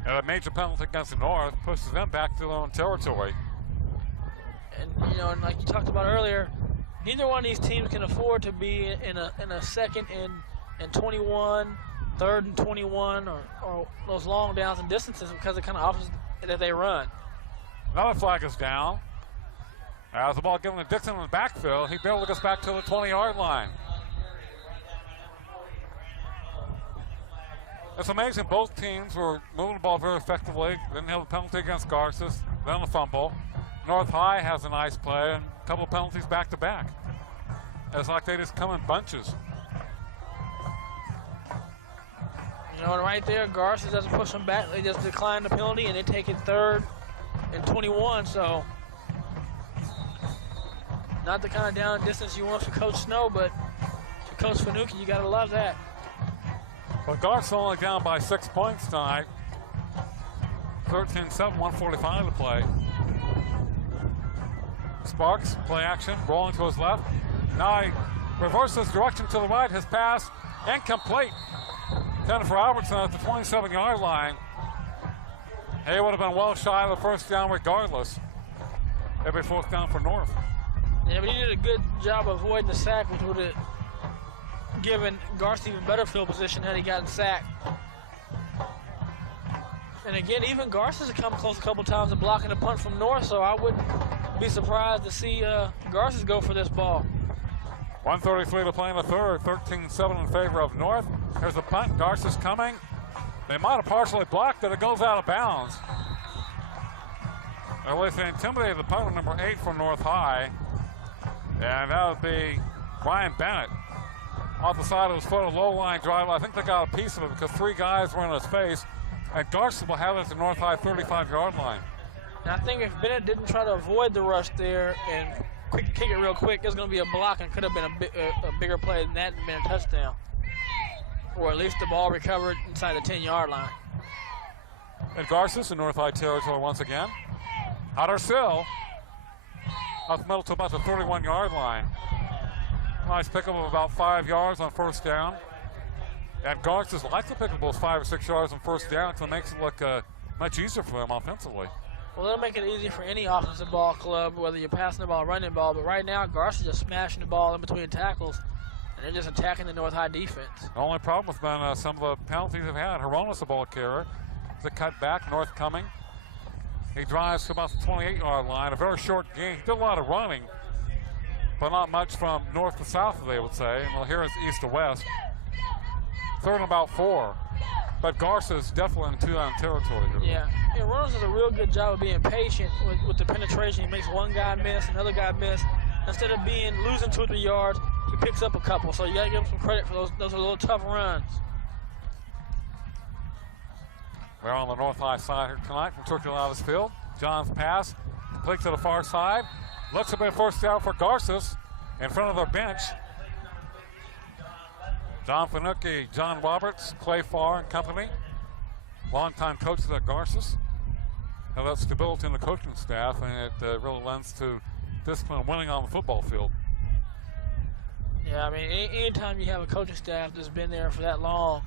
And a major penalty against the North pushes them back to their own territory. And you know, and like you talked about earlier, neither one of these teams can afford to be in a 2nd and 21, 3rd and 21, or those long downs and distances because of the kind of offense that they run. Another flag is down. As the ball given to Dixon in the backfield, he barely gets back to the 20-yard line. It's amazing both teams were moving the ball very effectively. Didn't have a penalty against Garces, then a fumble. North High has a nice play and a couple of penalties back to back. It's like they just come in bunches. You know, right there, Garces doesn't push them back. They just decline the penalty, and they take it 3rd and 21. So, not the kind of down distance you want for Coach Snow, but for Coach Finucane, you got to love that. Well, Garces only down by 6 points tonight. 13-7, 1:45 to play. Sparks, play action, rolling to his left. Now he reverses direction to the right. His pass incomplete. Jennifer Albertson at the 27-yard line. He would have been well shy of the first down regardless. Every 4th down for North. Yeah, but he did a good job of avoiding the sack, which would have given Garces even better field position had he gotten sacked. And again, even Garces has come close a couple times to blocking a punt from North, so I wouldn't be surprised to see Garces go for this ball. 1:33 to play in the 3rd, 13-7 in favor of North. Here's the punt, Garces coming. They might have partially blocked it, it goes out of bounds. At least they intimidated the punter, number 8 from North High. And that would be Ryan Bennett. Off the side of his foot, a low line drive. I think they got a piece of it because 3 guys were in his face. And Garces will have it at the North High 35-yard line. And I think if Bennett didn't try to avoid the rush there and kick it real quick, it was going to be a block and could have been a bigger play than that and been a touchdown. Or at least the ball recovered inside the 10-yard line. And Garces in North High territory once again. Ottersill up the middle to about the 31-yard line. Nice pickup of about 5 yards on 1st down. And Garces likes to pick up those 5 or 6 yards on 1st down because it makes it look much easier for them offensively. Well, it'll make it easy for any offensive ball club, whether you're passing the ball or running the ball. But right now, Garces is just smashing the ball in between tackles, and they're just attacking the North High defense. The only problem has been some of the penalties they've had. Heronis, the ball carrier, is a cut back. North coming. He drives to about the 28-yard line. A very short game. He did a lot of running, but not much from north to south, they would say. Well, here is east to west. 3rd and about 4. But Garces definitely in 2-down territory here. Yeah, Reynolds does a real good job of being patient with the penetration. He makes one guy miss, another guy miss. Instead of losing 2 or 3 yards, he picks up a couple. So you got to give him some credit for those are little tough runs. We're on the North High side here tonight from Turkey Field. John's pass, complete to the far side. Looks to be a 1st down for Garces in front of their bench. John Finucane, John Roberts, Clay Farr and company. Longtime coaches at Garces. Now that stability in the coaching staff, and it really lends to discipline and winning on the football field. Yeah, I mean, anytime you have a coaching staff that's been there for that long,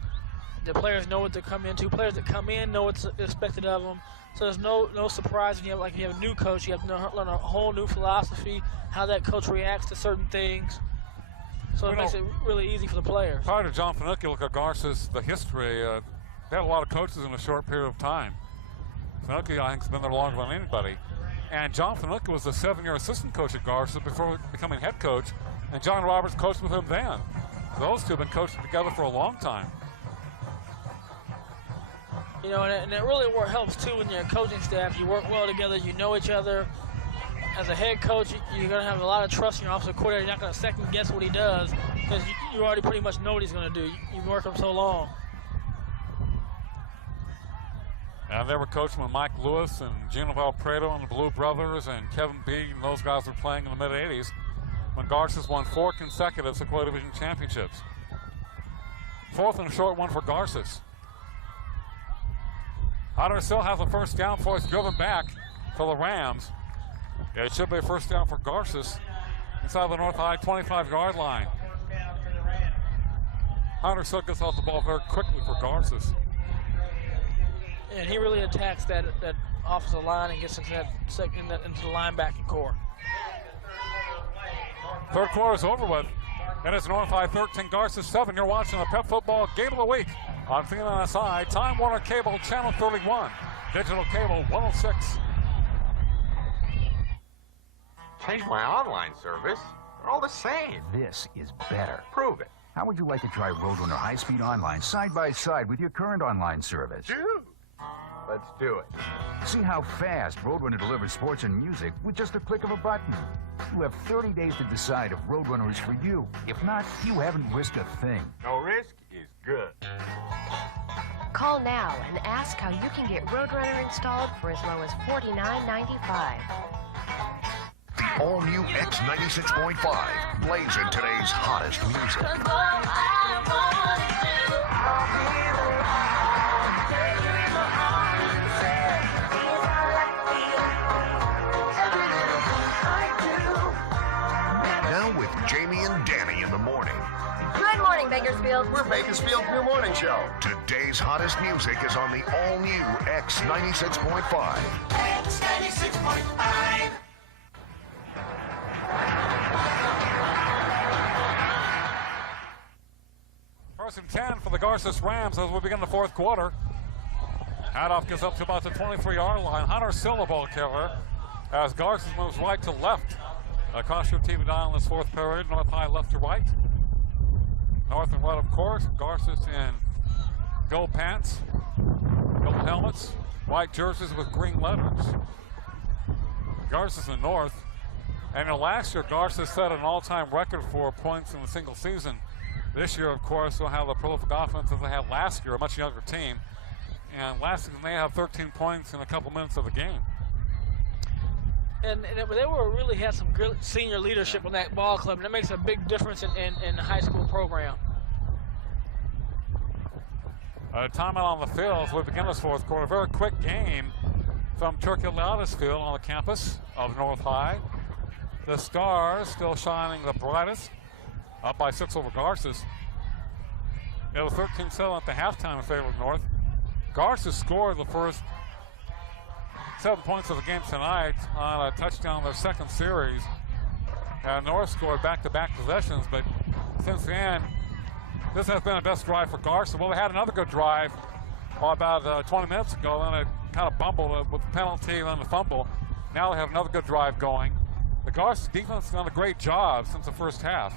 the players know what they're coming into. Players that come in know what's expected of them. So there's no surprise when you have a new coach. You have to learn a whole new philosophy, how that coach reacts to certain things. So it makes it really easy for the players. Prior to John Finucane, look at Garces, the history. They had a lot of coaches in a short period of time. Finucane, I think, has been there longer than anybody. And John Finucane was a 7-year assistant coach at Garces before becoming head coach, and John Roberts coached with him then. Those two have been coaching together for a long time. You know, and it really helps too when you're a coaching staff. You work well together. You know each other. As a head coach, you're going to have a lot of trust in your offensive coordinator. You're not going to second guess what he does because you already pretty much know what he's going to do. You've worked him so long. And they were coaching with Mike Lewis and Gino Valpredo and the Blue Brothers and Kevin Bean, and those guys were playing in the mid-'80s when Garces won 4 consecutive Sequoia Division championships. 4th and a short one for Garces. Otter still has a 1st down for us, driven back for the Rams. It should be a 1st down for Garces inside the North High 25-yard line. Hunter still gets off the ball very quickly for Garces. And he really attacks that offensive line and gets into into the linebacking core. 3rd quarter is over with. And it's North High 13, Garces 7. You're watching the Pep Football Game of the Week on FNSI, Time Warner Cable Channel 31, Digital Cable 106. Change my online service. They're all the same. This is better. Prove it. How would you like to try Roadrunner high-speed online side by side with your current online service? Dude. Let's do it. See how fast Roadrunner delivers sports and music with just a click of a button. You have 30 days to decide if Roadrunner is for you. If not, you haven't risked a thing. No risk is good. Call now and ask how you can get Roadrunner installed for as low as $49.95. The all-new X96.5 blazing today's hottest music. Now with Jamie and Danny in the morning. Good morning, Bakersfield. We're Bakersfield's new morning show. Today's hottest music is on the all-new X96.5. X96.5. First and 10 for the Garces Rams as we begin the fourth quarter. Handoff gets up to about the 23-yard line. Hunter still the ball carrier as Garces moves right to left. Across your TV dial in this fourth period, North High left to right. North and right, of course. Garces in gold pants, gold helmets, white jerseys with green letters. Garces in North. And last year, Garces set an all-time record for points in a single season. This year, of course, they'll have the prolific offense as they had last year, a much younger team. And last season, they had 13 points in a couple minutes of the game. And they really had some good senior leadership in that ball club, and that makes a big difference in the high school program. Timeout on the field as we begin this fourth quarter. A very quick game from Turkey Loudis Field on the campus of North High. The Stars still shining the brightest, up by 6 over Garces. It was 13-7 at the halftime in favor of North. Garces scored the first 7 points of the game tonight on a touchdown in their second series. North scored back-to-back possessions, but since then, this has been the best drive for Garces. Well, they had another good drive about 20 minutes ago, then it kind of bumbled with the penalty and then the fumble. Now they have another good drive going. The Garces defense has done a great job since the first half.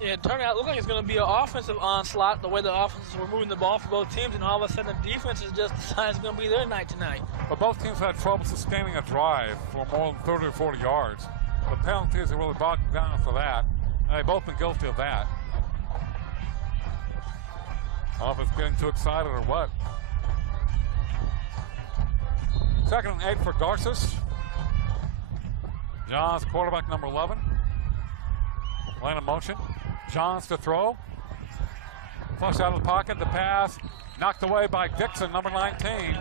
Yeah, it turned out, it looked like it's going to be an offensive onslaught, the way the offenses were moving the ball for both teams, and all of a sudden the defense is just deciding it's going to be their night tonight. But both teams had trouble sustaining a drive for more than 30 or 40 yards. The penalties have really bogged them down for that, and they've both been guilty of that. I don't know if it's getting too excited or what. 2nd and 8 for Garces. Johns, quarterback number 11. Line of motion. Johns to throw. Flush out of the pocket. The pass knocked away by Dixon, number 19.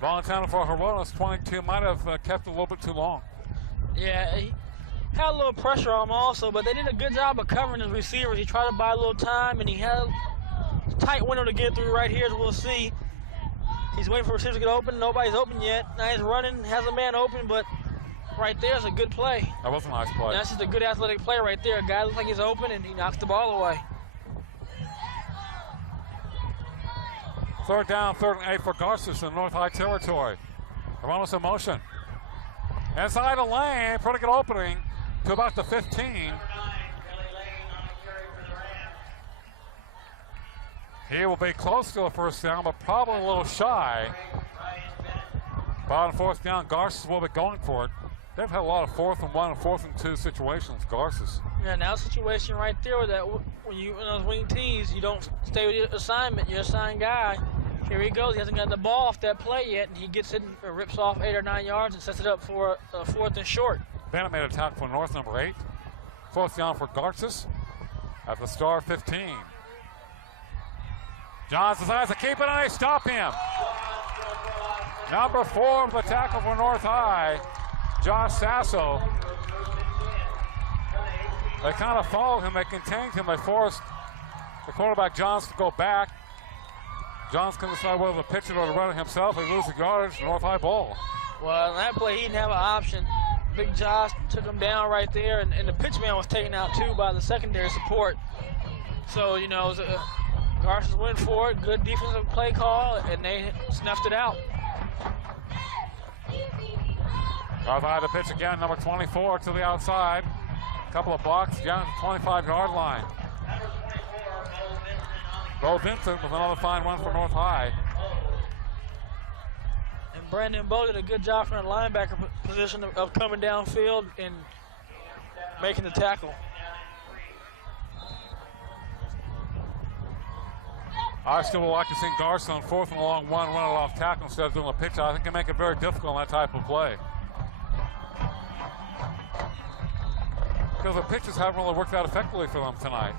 Ball intended for Heronis. 22 might have kept it a little bit too long. Yeah, he had a little pressure on him also, but they did a good job of covering his receivers. He tried to buy a little time, and he had a tight window to get through right here, as we'll see. He's waiting for receivers to get open. Nobody's open yet. Now he's running, has a man open, but right there's a good play. That was a nice play. That's just a good athletic play right there. A guy looks like he's open, and he knocks the ball away. 3rd down, 3rd and 8 for Garces in North High territory. Heronis in motion. Inside the lane, pretty good opening to about the 15. He will be close to the first down, but probably a little shy. About on 4th down, Garces will be going for it. They've had a lot of 4th and 1 and 4th and 2 situations, Garces. Yeah, now situation right there with that, when you in those wing tees, you don't stay with your assignment, your assigned guy. Here he goes, he hasn't gotten the ball off that play yet, and he gets it and rips off 8 or 9 yards and sets it up for a 4th and short. Bennett made a tackle for North, number 8. 4th down for Garces at the Star 15. Johns decides to keep it, and they stop him. Number 4 of the tackle for North High, Josh Sasso. They kind of followed him, they contained him, they forced the quarterback Johns to go back. Johns can decide whether to pitch it or to run it himself. He loses yardage, North High ball. Well, in that play, he didn't have an option. Big Josh took him down right there, and the pitch man was taken out too by the secondary support. So, you know, Garces went for it, good defensive play call, and they snuffed it out. North High to pitch again, number 24 to the outside. A couple of blocks down to the 25-yard line. Bo Vincent with another fine one for North High. And Brandon Bo did a good job from the linebacker position of coming downfield and making the tackle. I still would like to see Garces on 4th and long 1, run it off tackle instead of doing a pitch out. I think it make it very difficult on that type of play. Because the pitches haven't really worked out effectively for them tonight.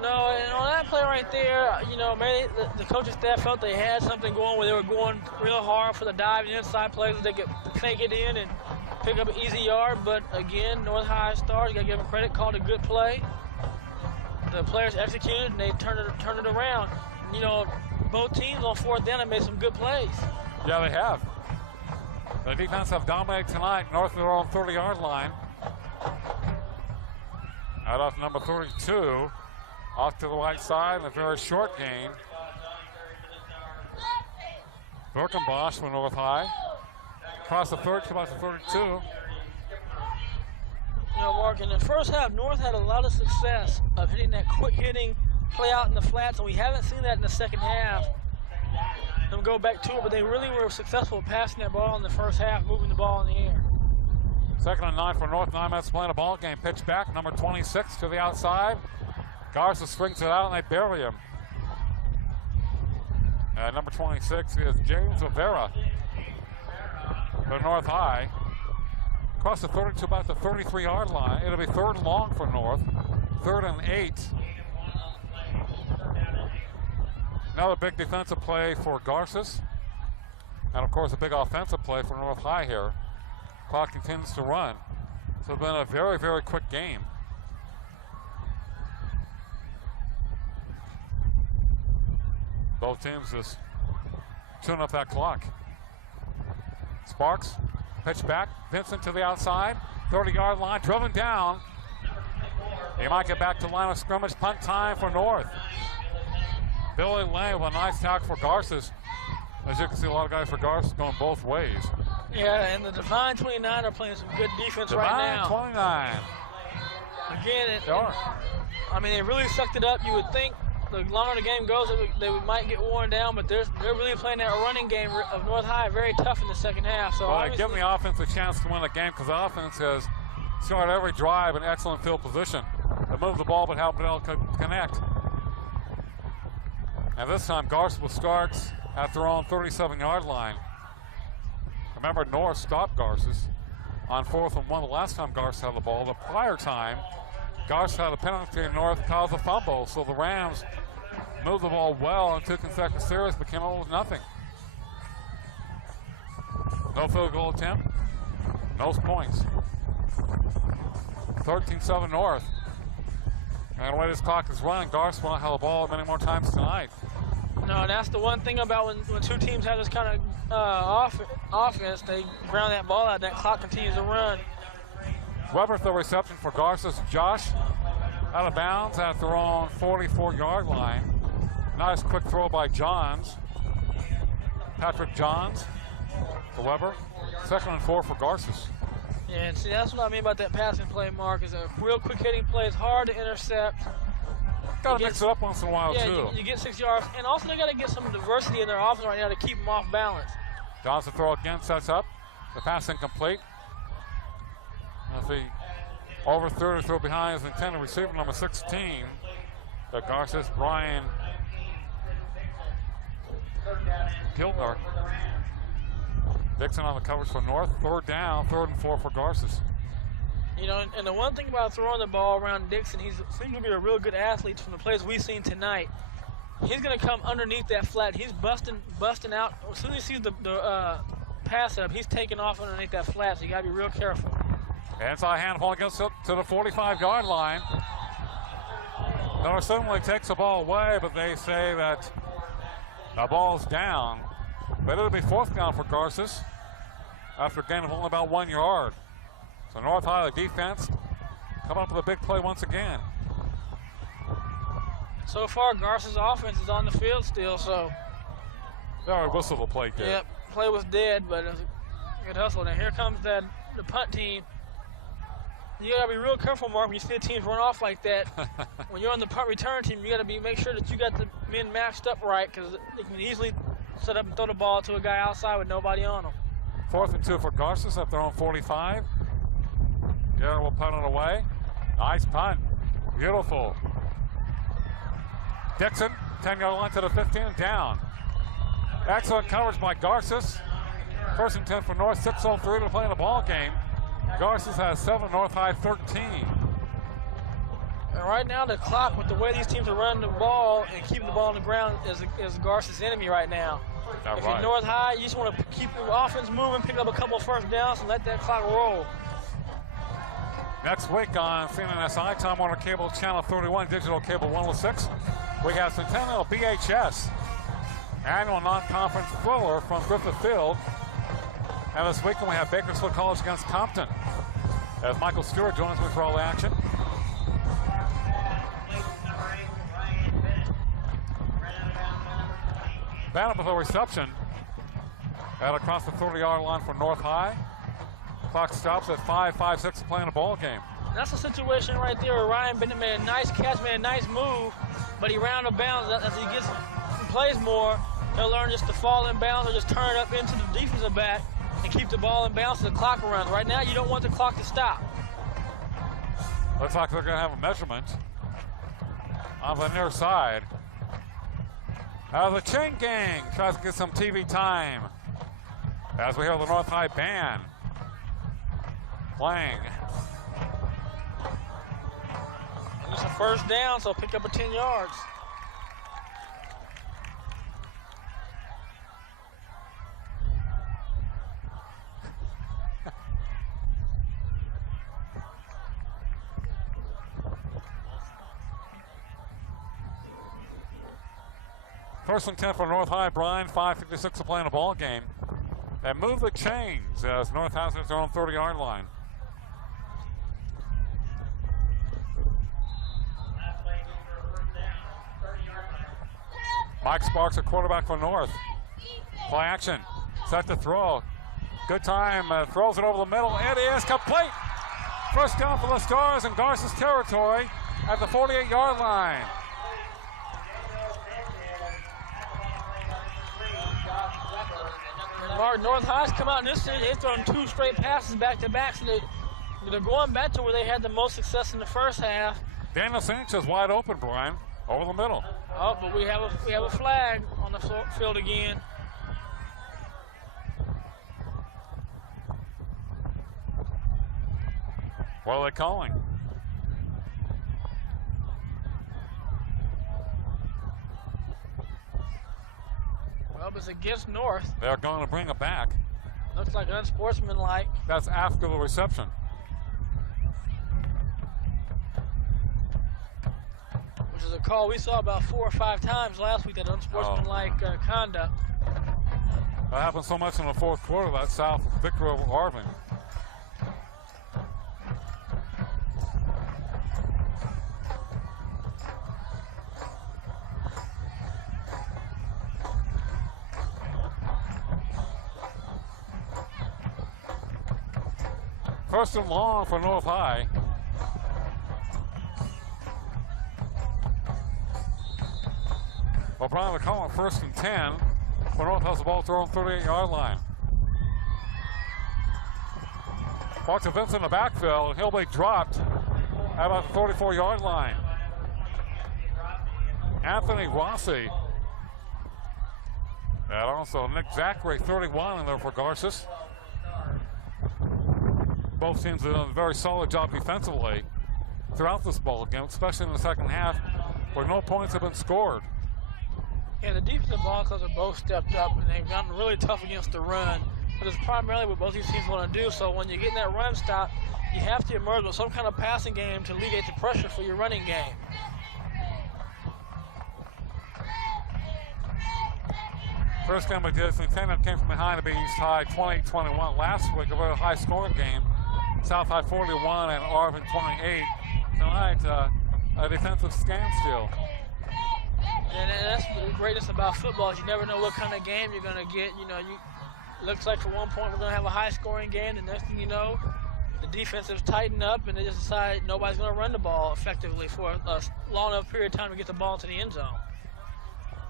No, and on that play right there, you know, maybe the coaching staff felt they had something going where they were going real hard for the dive and inside plays that they could take it in and pick up an easy yard. But again, North High Stars, you got to give them credit, called a good play. The players executed and they turned it around. And, you know, both teams on 4th down have made some good plays. Yeah, they have. The defense have dominated tonight. North of their own 30-yard line. Out off number 32. Off to the right side, a very short gain. Birkenbosch from North High. Across the 30 to about the 32. You know, Mark, in the first half, North had a lot of success of hitting that quick hitting play out in the flats, and we haven't seen that in the second half. Them go back to it, but they really were successful passing that ball in the first half, moving the ball in the air. 2nd and 9 for North. 9 minutes playing a ball game. Pitch back, number 26 to the outside. Garces swings it out and they bury him. Number 26 is James Rivera for North High. Across the 30 to about the 33-yard line. It'll be 3rd and long for North. 3rd and 8. Another big defensive play for Garces. And of course a big offensive play for North High here. Clock continues to run. So it's been a very, very quick game. Both teams just tune up that clock. Sparks, pitch back. Vincent to the outside. 30-yard line, driven down. He might get back to line of scrimmage. Punt time for North. Billy Lane with a nice tackle for Garces. As you can see, a lot of guys for Garces going both ways. Yeah, and the Divine 29 are playing some good defense right now. Divine 29. Again, I mean, they really sucked it up. You would think the longer the game goes, they might get worn down, but they're really playing that running game of North High very tough in the second half. So well, giving the offense a chance to win the game because the offense has started every drive in excellent field position. They move the ball, but help it all connect. And this time, Garces will start at their own 37-yard line. Remember, North stopped Garces on 4th and 1 the last time Garces had the ball. The prior time, Garces had a penalty and North caused a fumble, so the Rams moved the ball well on 2 consecutive series, but came out with nothing. No field goal attempt, no points. 13-7 North. And the way this clock is running, Garces will not have the ball many more times tonight. No, that's the one thing about when two teams have this kind of offense, they ground that ball out, that clock continues to run. Weber with the reception for Garces. Josh out of bounds at their own 44-yard line. Nice quick throw by Johns. Patrick Johns to Weber. 2nd and 4 for Garces. Yeah, and see, that's what I mean about that passing play, Mark, is a real quick hitting play. It's hard to intercept. Got to mix it up once in a while, yeah, too. You get 6 yards, and also they got to get some diversity in their offense right now to keep them off balance. Johnson throw again, sets up. The pass incomplete. As he overthrew to throw behind his intended receiver, number 16. The Garces, Brian Gilder. Dixon on the coverage for North. 3rd down, 3rd and 4 for Garces. You know, and the one thing about throwing the ball around Dixon, he seems to be a real good athlete from the plays we've seen tonight. He's going to come underneath that flat. He's busting out. As soon as he sees the pass up, he's taking off underneath that flat, so you got to be real careful. Inside handball gets up to the 45-yard line. They'll assumably takes the ball away, but they say that the ball's down. But it'll be 4th down for Garces after a gain of only about 1 yard. So North High, the defense, coming up with a big play once again. So far, Garces' offense is on the field still, so. They already whistled the play dead. Yep, play was dead, but it was a good hustle. Now here comes the punt team. You gotta be real careful, Mark, when you see teams run off like that. When you're on the punt return team, you gotta make sure that you got the men matched up right, because they can easily set up and throw the ball to a guy outside with nobody on him. 4th and 2 for Garces at their own 45. Garrett will punt it away. Nice punt. Beautiful. Dixon, 10-yard line to the 15, down. Excellent coverage by Garces. 1st and 10 for North, 6:03 to play in the ball game. Garces has 7, North High 13. And right now the clock, with the way these teams are running the ball and keeping the ball on the ground, is Garces' enemy right now. If you're North High, you just want to keep the offense moving, pick up a couple of first downs, and let that clock roll. Next week on CNNSI, Time Warner Cable Channel 31, Digital Cable 106, we have Centennial BHS, annual non-conference thriller from Griffith Field. And this weekend we have Bakersfield College against Compton, as Michael Stewart joins me for all the action. Banner with a reception at across the 30-yard line for North High. Clock stops at 5:56 to play in a ball game. That's a situation right there where Ryan Bennett made a nice catch, made a nice move, but he ran out of bounds. As he gets and plays more, he'll learn just to fall in bounds or just turn it up into the defensive back and keep the ball in bounds so the clock runs. Right now, you don't want the clock to stop. Looks like they're going to have a measurement on the near side. The Chain Gang tries to get some TV time as we hear the North High band playing. It's a first down, so pick up a 10 yards. First and 10 for North High, Brian, 5:56 to play in a ball game. And move the chains as North has their own 30-yard line. Mike Sparks, a quarterback for North. Play action, set to throw. Good time, throws it over the middle. It is complete. First down for the Stars in Garces territory at the 48-yard line. North High's come out in this series. They've thrown 2 straight passes back-to-back, so they're going back to where they had the most success in the first half. Daniel Sanchez wide open, Brian, over the middle. Oh, but we have a flag on the field again. What are they calling? Well, it's against North. They're going to bring it back. Looks like unsportsmanlike. That's after the reception. Which is a call we saw about 4 or 5 times last week, that unsportsmanlike conduct. That happened so much in the fourth quarter, that South victory over Arvin. First and long for North High. O'Brien will call it 1st and 10. For North has the ball thrown 38-yard line. Watch the Vince in the backfield, and he'll be dropped at about the 34-yard line. Anthony Rossi. And also Nick Zachary, 31 in there for Garces. Both teams have done a very solid job defensively throughout this ball game, especially in the second half, where no points have been scored. Yeah, the defensive ball clubs have both stepped up, and they've gotten really tough against the run. But it's primarily what both these teams want to do. So when you get in that run stop, you have to emerge with some kind of passing game to alleviate the pressure for your running game. First game we did, Centennial came from behind to be East High 20-21 last week, a very high-scoring game. South High 41 and Arvin 28. Tonight, a defensive standstill. And that's the greatness about football is you never know what kind of game you're going to get. You know, it looks like for one point we're going to have a high-scoring game. The next thing you know, the defensives tighten up and they just decide nobody's going to run the ball effectively for a long enough period of time to get the ball to the end zone.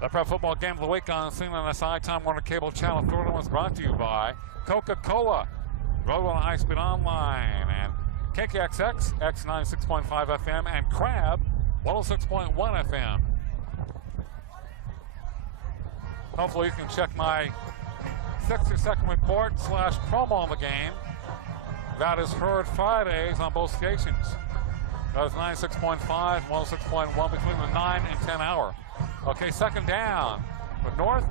The Prep Football Game of the Week on CNSI Time Warner Cable Channel 31 was brought to you by Coca-Cola, Roadrunner High Speed Online, and KKXX, X96.5 FM, and Crab, 106.1 FM. Hopefully you can check my 60-second report / promo on the game. That is heard Fridays on both stations. That is 96.5, 106.1 between the 9 and 10 hour. Okay, second down for North.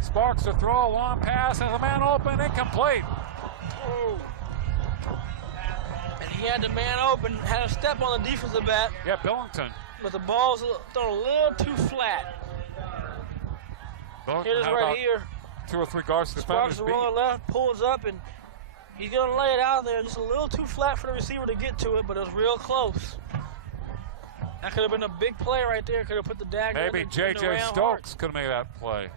Sparks to throw, a long pass, and the man open, incomplete. Oh. And he had the man open, had a step on the defensive back. Yeah, Billington. But the ball's thrown a little too flat. Billington It is right here. 2 or 3 Garces defenders Sparks is rolling left, pulls up, and he's going to lay it out there just a little too flat for the receiver to get to it, but it was real close. That could have been a big play right there. Could have put the dagger Maybe J.J. Stokes could have made that play.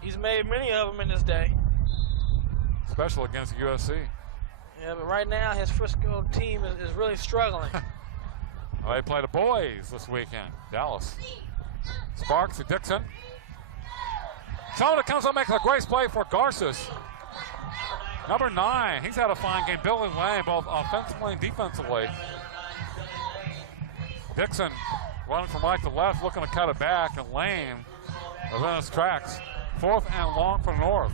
He's made many of them in his day. Especially against USC. Yeah, but right now his Frisco team is really struggling. Well, they play the boys this weekend, Dallas. Sparks to Dixon. Someone comes up, makes a great play for Garces. Number 9, he's had a fine game. Billy Lane, both offensively and defensively. Dixon running from right to left, looking to cut it back, and Lane is in his tracks. 4th and long for North.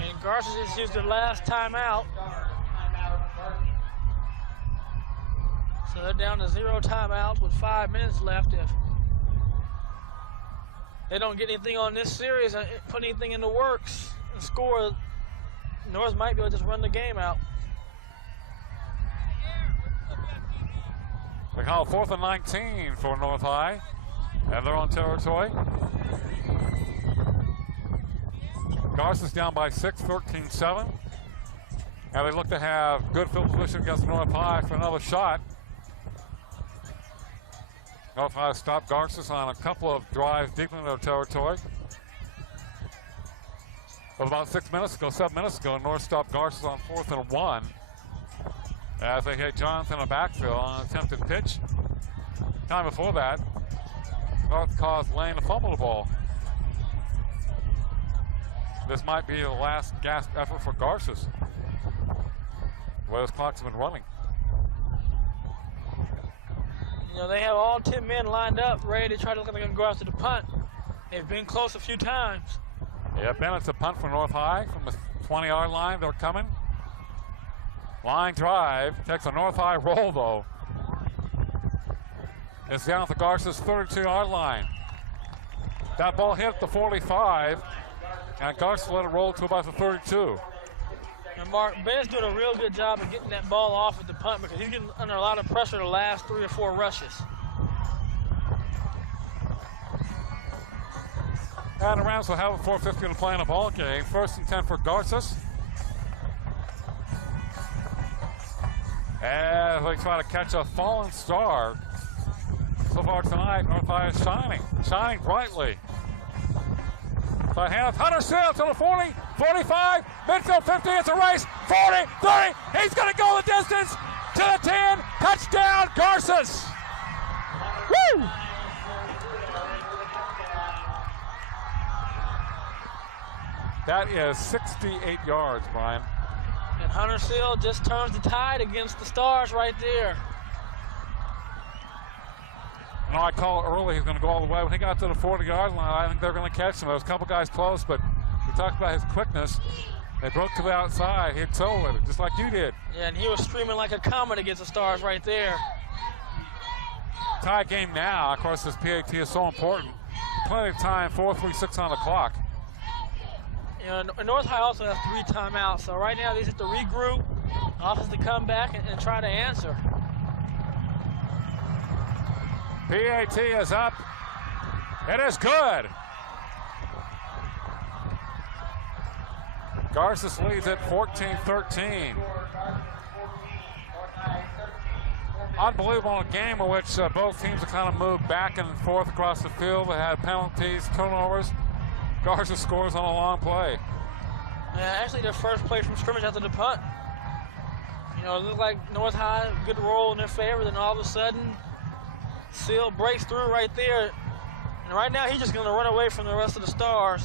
And Garces has used their last timeout. So they're down to 0 timeouts with 5 minutes left. If they don't get anything on this series, put anything in the works and score, North might be able to just run the game out. They call 4th and 19 for North High, and they're on territory. Garces down by 6, 13-7. And they look to have good field position against North High for another shot. North High stopped Garces on a couple of drives deep into their territory. But about 7 minutes ago, North stopped Garces on 4th and 1 as they hit Jonathan in the backfield on an attempted pitch. Time before that, North caused Lane to fumble the ball. This might be the last gasp effort for Garces, where those clocks have been running. You know, they have all 10 men lined up, ready to try to look like they're going to go after the punt. They've been close a few times. Yeah, Bennett's a punt for North High from the 20-yard line. They're coming. Line drive. Takes a North High roll, though. It's down at the Garces 32-yard line. That ball hit the 45, and Garces let it roll to about the 32. And Mark, Bennett's doing a real good job of getting that ball off at the punt because he's getting under a lot of pressure the last 3 or 4 rushes. And the Rams will have a 4:50 to play in a ball game. 1st and 10 for Garces. As they try to catch a falling star. So far tonight, North High is shining brightly. By hand, Hunter Seal to the 40, 45, midfield 50, it's a race, 40, 30, he's going to go the distance to the 10, touchdown, Garces. Woo! That is 68 yards, Brian. And Hunter Seal just turns the tide against the Stars right there. You know, I called early he's going to go all the way. When he got to the 40-yard line, I think they're going to catch him. There was a couple guys close, but we talked about his quickness. They broke to the outside. He had toe with it, just like you did. Yeah, and he was streaming like a comet against the Stars right there. Tie game now. Of course, this PAT is so important. Plenty of time, 4:36 on the clock. You know, North High also has 3 timeouts, so right now they just have to regroup, offense to come back and try to answer. PAT is up. It is good. Garces leads at 14-13. Unbelievable game in which both teams have kind of moved back and forth across the field. They had penalties, turnovers. Garces scores on a long play. Yeah, actually their first play from scrimmage after the punt. You know, it looked like North High, good roll in their favor, then all of a sudden, Seal breaks through right there. And right now he's just gonna run away from the rest of the Stars.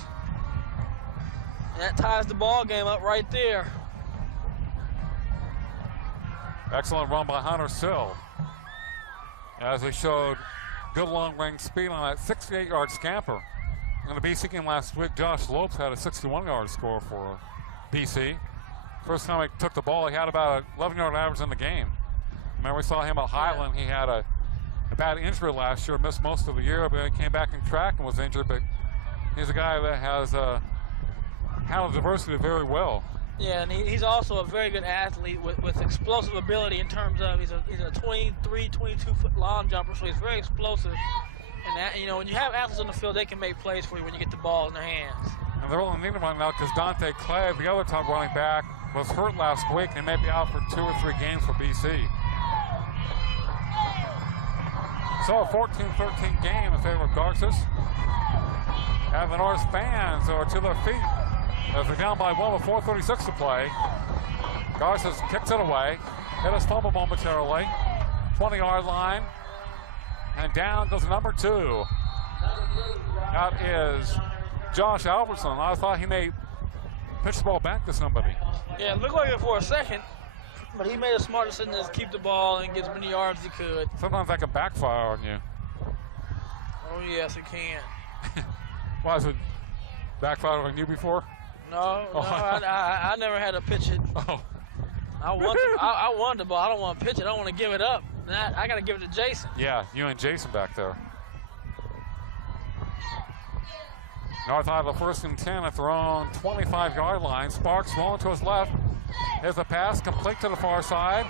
And that ties the ball game up right there. Excellent run by Hunter Sill, as he showed good long-range speed on that 68-yard scamper. In the BC game last week, Josh Lopes had a 61-yard score for BC. First time he took the ball, he had about an 11-yard average in the game. Remember, we saw him at Highland. He had a bad injury last year, missed most of the year, but he came back in track and was injured. But he's a guy that has handled diversity very well. Yeah, and he's also a very good athlete with explosive ability in terms of he's a 23, 22-foot long jumper, so he's very explosive. And that, you know, when you have athletes on the field, they can make plays for you when you get the ball in their hands. And they're only needing one now because Dante Clay, the other top running back, was hurt last week and may be out for 2 or 3 games for BC. So a 14-13 game in favor of Garces. And the North fans are to their feet as they're down by 1 with 4:36 to play. Garces kicks it away. Hit his fumble momentarily. 20-yard line. And down goes number 2. That is Josh Albertson. I thought he may pitch the ball back to somebody. Yeah, it looked like it for a second, but he made a smart decision to just keep the ball and get as many yards as he could. Sometimes that can backfire on you. Oh, yes, it can. Why, has it backfired on you before? No, I never had to pitch it. Oh. I want the ball. I don't want to pitch it. I don't want to give it up. I got to give it to Jason. Yeah, you and Jason back there. North High, the 1st and 10 at their own 25-yard line. Sparks rolling to his left. Here's a pass complete to the far side.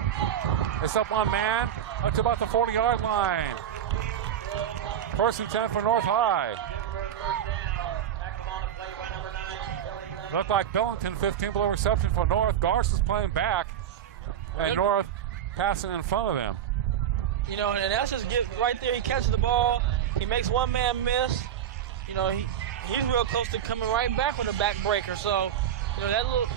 It's up one man up to about the 40-yard line. 1st and 10 for North High. Looked like Billington, 15 below reception for North. Garces playing back, and North passing in front of them. You know, and that's just right there. He catches the ball. He makes one man miss. You know, he's real close to coming right back with a backbreaker. So, you know, that little,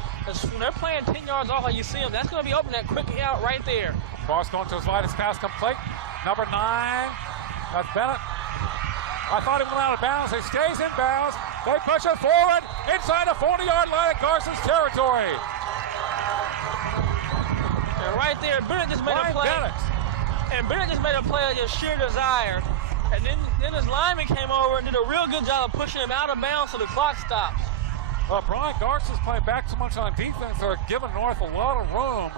when they're playing 10 yards off, like you see him, that's going to be open that quick out right there. Sparks going to his right. His pass complete. Number 9. That's Bennett. I thought he went out of bounds. He stays in bounds. They push it forward inside the 40-yard line of Garces territory. And right there, Bennett just made a play. And Bennett just made a play of just sheer desire. And then his lineman came over and did a real good job of pushing him out of bounds so the clock stops. Well, Brian Garces playing back too much on defense. They're giving North a lot of room.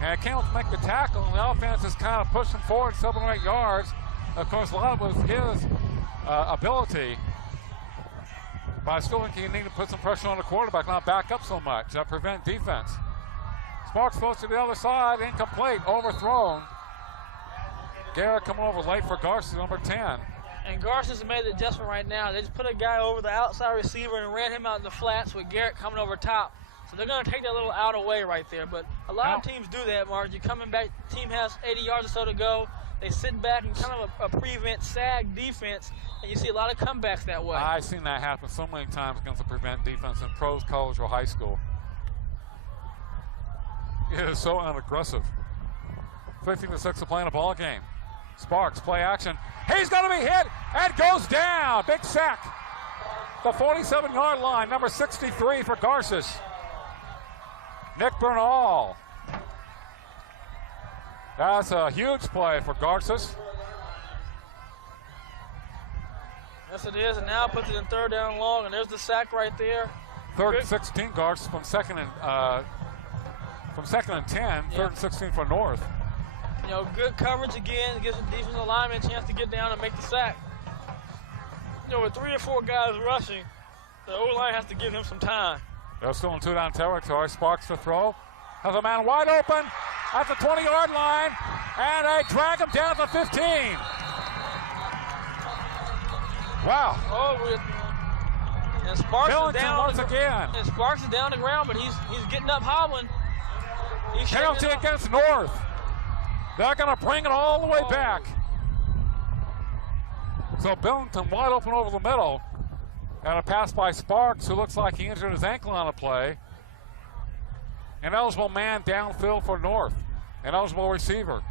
And can't make the tackle. And the offense is kind of pushing forward 7 or 8 yards. Of course, a lot of it was his ability. But I still think you need to put some pressure on the quarterback, not back up so much, prevent defense. Sparks goes to the other side, incomplete, overthrown. Garrett coming over late for Garces, number 10. And Garces made the adjustment right now. They just put a guy over the outside receiver and ran him out in the flats with Garrett coming over top. So they're going to take that little out away right there. But a lot of teams do that, Mark. You're coming back, team has 80 yards or so to go. They sit back and kind of a prevent sag defense, and you see a lot of comebacks that way. I've seen that happen so many times against the prevent defense in pros, college, or high school. It is so unaggressive. 15-6 to play in a ball game. Sparks, play action. He's going to be hit and goes down. Big sack. The 47-yard line, number 63 for Garces. Nick Bernal. That's a huge play for Garces. Yes, it is, and now puts it in 3rd down and long, and there's the sack right there. 3rd and 16, Garces from second and 10. 3rd and 16 for North. You know, good coverage again. Gives the defensive lineman a chance to get down and make the sack. You know, with 3 or 4 guys rushing, the O-line has to give him some time. They're still in 2-down territory. Sparks to throw. Has a man wide open at the 20-yard line, and they drag him down to 15. Wow. And Sparks Billington is down once again. And Sparks is down the ground, but he's getting up hobbling. Penalty against North. They're going to bring it all the way back. So Billington wide open over the middle. And a pass by Sparks, who looks like he injured his ankle on a play. An eligible man downfield for North. An eligible receiver.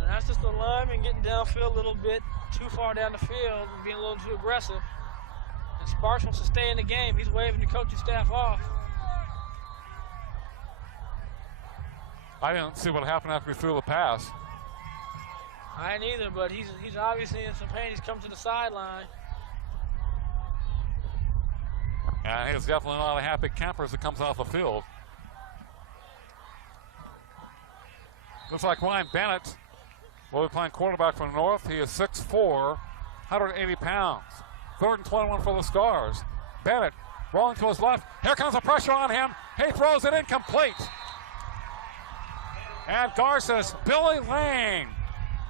And that's just the lineman getting downfield a little bit too far down the field and being a little too aggressive. And Sparks wants to stay in the game. He's waving the coaching staff off. I didn't see what happened after he threw the pass. I ain't either, but he's obviously in some pain. He's come to the sideline. And he's definitely not a happy camper as it comes off the field. Looks like Ryan Bennett will be playing quarterback for North. He is 6'4", 180 pounds. 3rd and 21 for the Stars. Bennett rolling to his left. Here comes the pressure on him. He throws it incomplete. And Garces, Billy Lane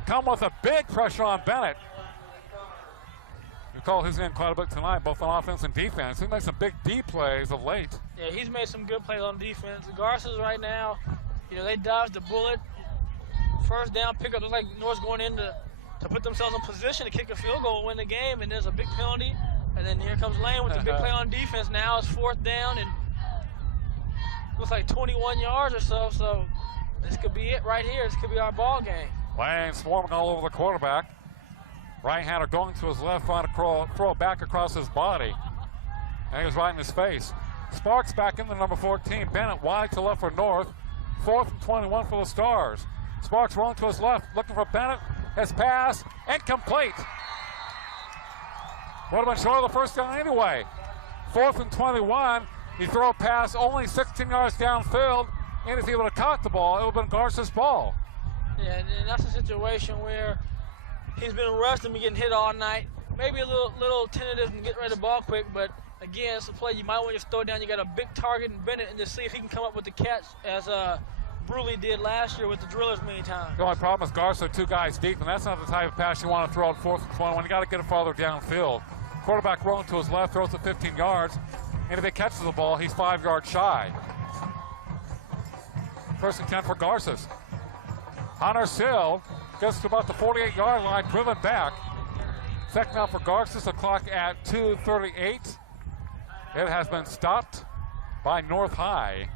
come with a big pressure on Bennett. We call his in quite a bit tonight, both on offense and defense. He made some big D plays of late. Yeah, he's made some good plays on defense. The Garces right now, they dodged the bullet. First down pickup, looks like North's going in to put themselves in position to kick a field goal and win the game, and there's a big penalty. And then here comes Lane with the big play on defense. Now it's 4th down, and looks like 21 yards or so. So this could be it right here. This could be our ball game. Lane swarming all over the quarterback. Right-hander going to his left, trying to throw it back across his body. And he was right in his face. Sparks back in the number 14. Bennett wide to left for North. 4th and 21 for the Stars. Sparks rolling to his left, looking for Bennett. His pass, incomplete. Would have been short of the first down anyway. 4th and 21. He throw a pass only 16 yards downfield. And if he would have caught the ball, it would have been Garces' ball. Yeah, and that's a situation where he's been rushed and been getting hit all night. Maybe a little tentative and getting rid of the ball quick, but again, it's a play you might want to just throw it down. You got a big target in Bennett and just see if he can come up with the catch as Bruley did last year with the Drillers many times. The only problem is Garces are 2 guys deep, and that's not the type of pass you want to throw at 4th and 21. You got to get it farther downfield. Quarterback rolling to his left, throws it 15 yards, and if he catches the ball, he's 5 yards shy. 1st and 10 for Garces. Hunter Sill gets to about the 48-yard line, driven back. 2nd down for Garces, the clock at 2:38. It has been stopped by North High.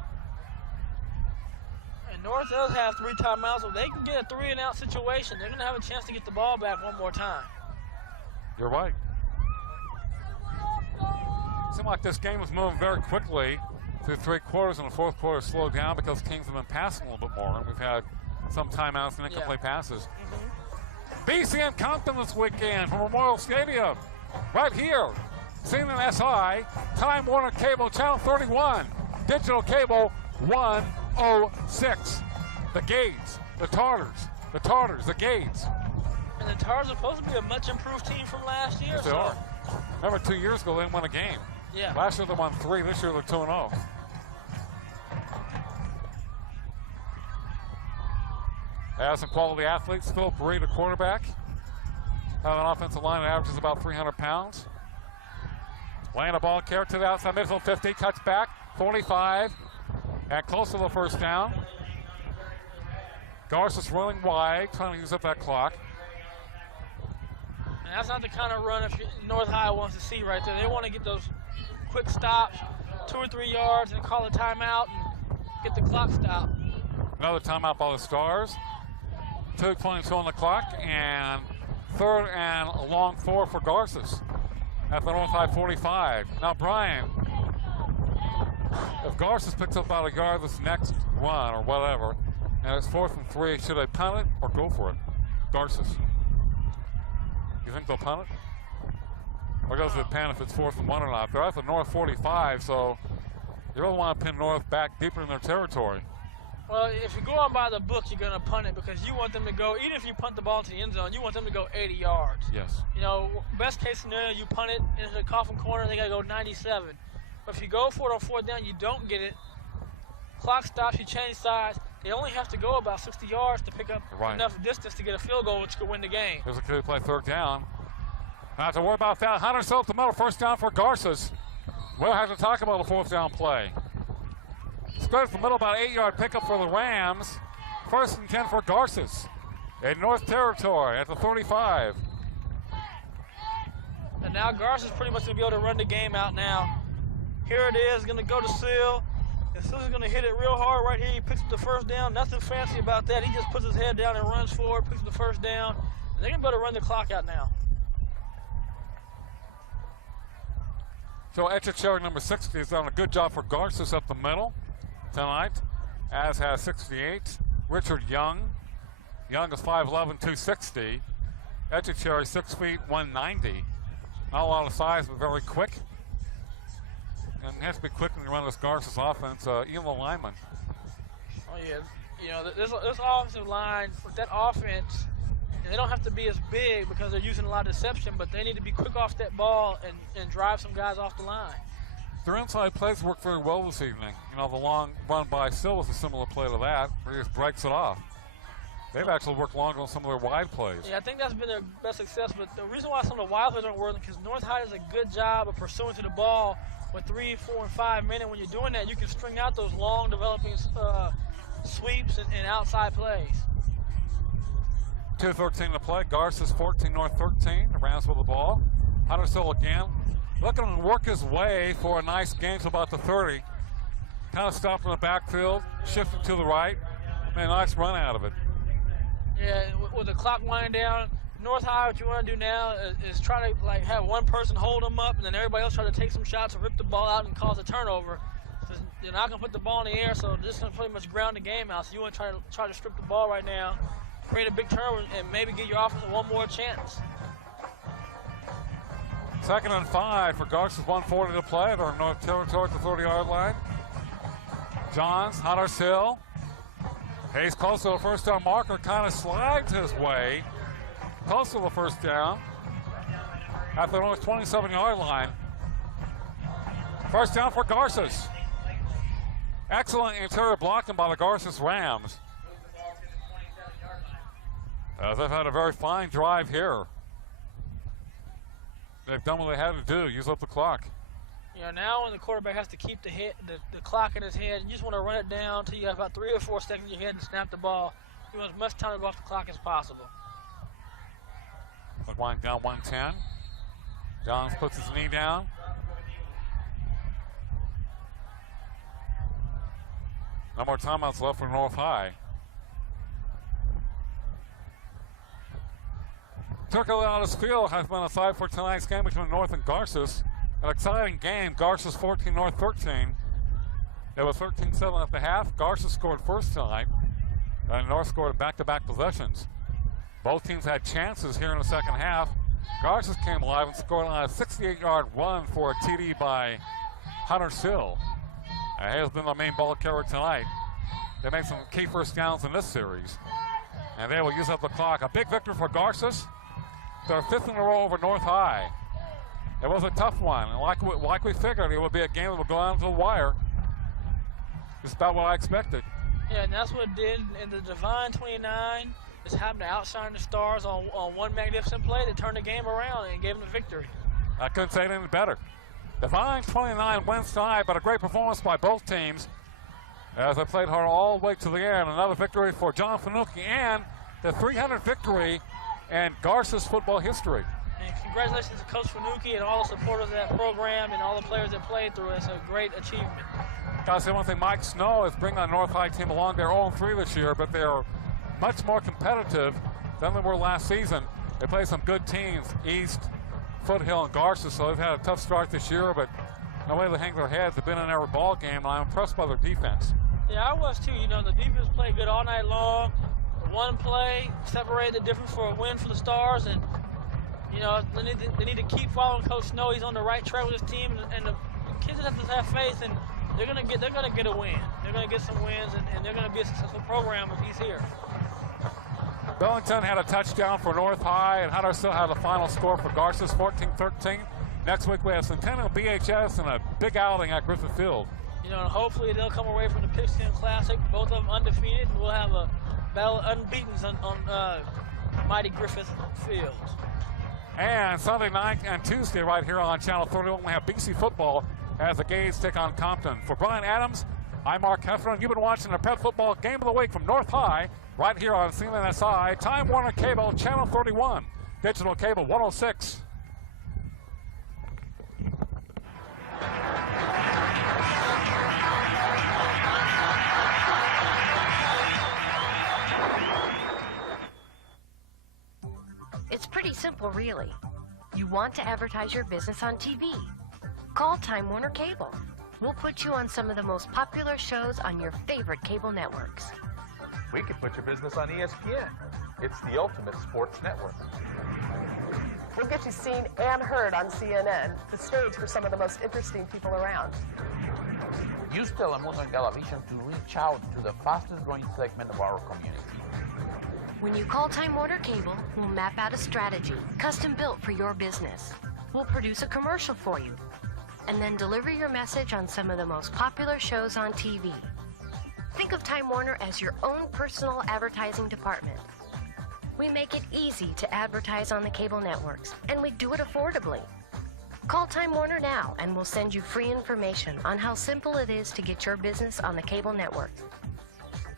And North does have 3 timeouts, so they can get a 3-and-out situation. They're going to have a chance to get the ball back one more time. You're right. It seemed like this game was moving very quickly through 3 quarters, and the 4th quarter slowed down because teams have been passing a little bit more, and we've had some timeouts and incomplete passes. BC and Compton this weekend from Memorial Stadium. Right here, seen in SI, Time Warner Cable, Channel 31, Digital Cable 106. The Gades, the Tartars, the Gades. And the Tartars are supposed to be a much improved team from last year. Yes, they are. Remember 2 years ago, they didn't win a game. Yeah. Last year they won 3, this year they're 2-0. Has some quality athletes. Philip Reed, a quarterback. Have an offensive line that averages about 300 pounds. Laying a ball carry to the outside midfield, 50, touchback, 45, and close to the 1st down. Garces running wide, trying to use up that clock. And that's not the kind of run North High wants to see right there. They want to get those quick stops, 2 or 3 yards, and call a timeout and get the clock stopped. Another timeout by the Stars. 2:22 on the clock, and 3rd and a long 4 for Garces at the North High 45. Now, Brian, if Garces picks up about a yard this next run or whatever, and it's 4th and 3, should they punt it or go for it? Garces. You think they'll punt it? Or does it depend if it's 4th and 1 or not? They're at the North 45, so you really want to pin North back deeper in their territory. Well, if you go on by the book, you're going to punt it because you want them to go, even if you punt the ball into the end zone, you want them to go 80 yards. Yes. Best case scenario, you punt it into the coffin corner, they got to go 97. But if you go for it on 4th down, you don't get it. Clock stops, you change sides. They only have to go about 60 yards to pick up enough distance to get a field goal, which could win the game. Here's a kid who played 3rd down. Not have to worry about that. Hunter Sill up the middle, 1st down for Garces. We'll have to talk about the 4th down play. Spread from the middle, about 8-yard pickup for the Rams. 1st and 10 for Garces in North Territory at the 35. And now Garces pretty much going to be able to run the game out now. Here it is, going to go to Sill. And Silver's going to hit it real hard right here. He picks up the first down. Nothing fancy about that. He just puts his head down and runs forward, picks up the first down. And they're going to be able to run the clock out now. So Etchicherry, number 60, has done a good job for Garces up the middle tonight, as has 68. Richard Young. Young is 5'11", 260. Etchicherry, 6 feet, 190. Not a lot of size, but very quick. And has to be quick when you run this Garces offense. Elo lineman. Oh, yeah. You know, this offensive line, with that offense, they don't have to be as big because they're using a lot of deception, but they need to be quick off that ball and drive some guys off the line. Their inside plays worked very well this evening. You know, the long run by Sill was a similar play to that, where he just breaks it off. They've actually worked longer on some of their wide plays. Yeah, I think that's been their best success, but the reason why some of the wide plays aren't working because North High does a good job of pursuing to the ball with 3, 4, and 5 men, and when you're doing that, you can string out those long developing sweeps and outside plays. 2:13 to play. Garces 14, North 13. The Rams with the ball. Hunter Sill again. Looking to work his way for a nice gain to about the 30. Kind of stopped in the backfield, shifted to the right. Made a nice run out of it. Yeah, with the clock winding down, North High, what you want to do now is try to have one person hold them up, and then everybody else try to take some shots and rip the ball out and cause a turnover. You're not going to put the ball in the air, so just going to pretty much ground the game out. So you want to try to strip the ball right now, create a big turnover, and maybe give your offense one more chance. 2nd and 5 for Garces, 1:40 to play. They're in North territory at the 30-yard line. Johns, Hunter Sill. He's close to the first down marker, kind of slides his way close to the first down at the North 27-yard line. First down for Garces. Excellent interior blocking by the Garces Rams. They've had a very fine drive here. They've done what they had to do, use up the clock. You know, now when the quarterback has to keep the clock in his head, you just want to run it down until you have about 3 or 4 seconds in your head and snap the ball. You want as much time off the clock as possible. Wind down 110. Johns puts his knee down. No more timeouts left for North High. Turkey Ellis Field has been aside for tonight's game between North and Garces. An exciting game. Garces 14, North 13. It was 13-7 at the half. Garces scored first tonight, and North scored back-to-back possessions. Both teams had chances here in the second half. Garces came alive and scored on a 68-yard run for a TD by Hunter Sill. He has been the main ball carrier tonight. They made some key first downs in this series, and they will use up the clock. A big victory for Garces. Their 5th in a row over North High. It was a tough one, and like we figured, it would be a game that would go down to the wire. Just about what I expected. Yeah, and that's what it did. And the Divine 29 just happened to outshine the Stars on one magnificent play that turned the game around and gave them the victory. I couldn't say it any better. Divine 29 wins tonight, but a great performance by both teams as they played hard all the way to the end. Another victory for John Finucane and the 300th victory in Garces football history. And congratulations to Coach Finucane and all the supporters of that program and all the players that played through it. It's a great achievement. Gotta say one thing, Mike Snow is bringing the North High team along. They're 0-3 this year, but they're much more competitive than they were last season. They play some good teams, East, Foothill, and Garces, so they've had a tough start this year, but no way to hang their heads. They've been in every ball game, and I'm impressed by their defense. Yeah, I was too. You know, the defense played good all night long. One play separated the difference for a win for the Stars, and you know they need to keep following Coach Snow. He's on the right track with his team, and the kids have to have faith, and they're gonna get a win. They're gonna get some wins, and they're gonna be a successful program if he's here. Bellington had a touchdown for North High, and Hunter still had a final score for Garces, 14-13. Next week we have Centennial BHS and a big outing at Griffith Field. You know, and hopefully they'll come away from the Pigskin Classic, both of them undefeated, and we'll have a battle of unbeatens on mighty Griffith Field. And Sunday night and Tuesday right here on Channel 31, we have BC football as the Gays take on Compton. For Brian Adams, I'm Mark Heffernan. You've been watching the Pep Football Game of the Week from North High right here on CNSI, Time Warner Cable, Channel 31, Digital Cable 106. Pretty simple, really. You want to advertise your business on TV? Call Time Warner Cable. We'll put you on some of the most popular shows on your favorite cable networks. We could put your business on ESPN. It's the ultimate sports network. We'll get you seen and heard on CNN, the stage for some of the most interesting people around. Use Telemundo and Galavision to reach out to the fastest growing segment of our community. When you call Time Warner Cable, we'll map out a strategy, custom built for your business. We'll produce a commercial for you, and then deliver your message on some of the most popular shows on TV. Think of Time Warner as your own personal advertising department. We make it easy to advertise on the cable networks, and we do it affordably. Call Time Warner now, and we'll send you free information on how simple it is to get your business on the cable network.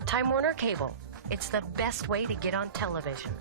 Time Warner Cable. It's the best way to get on television.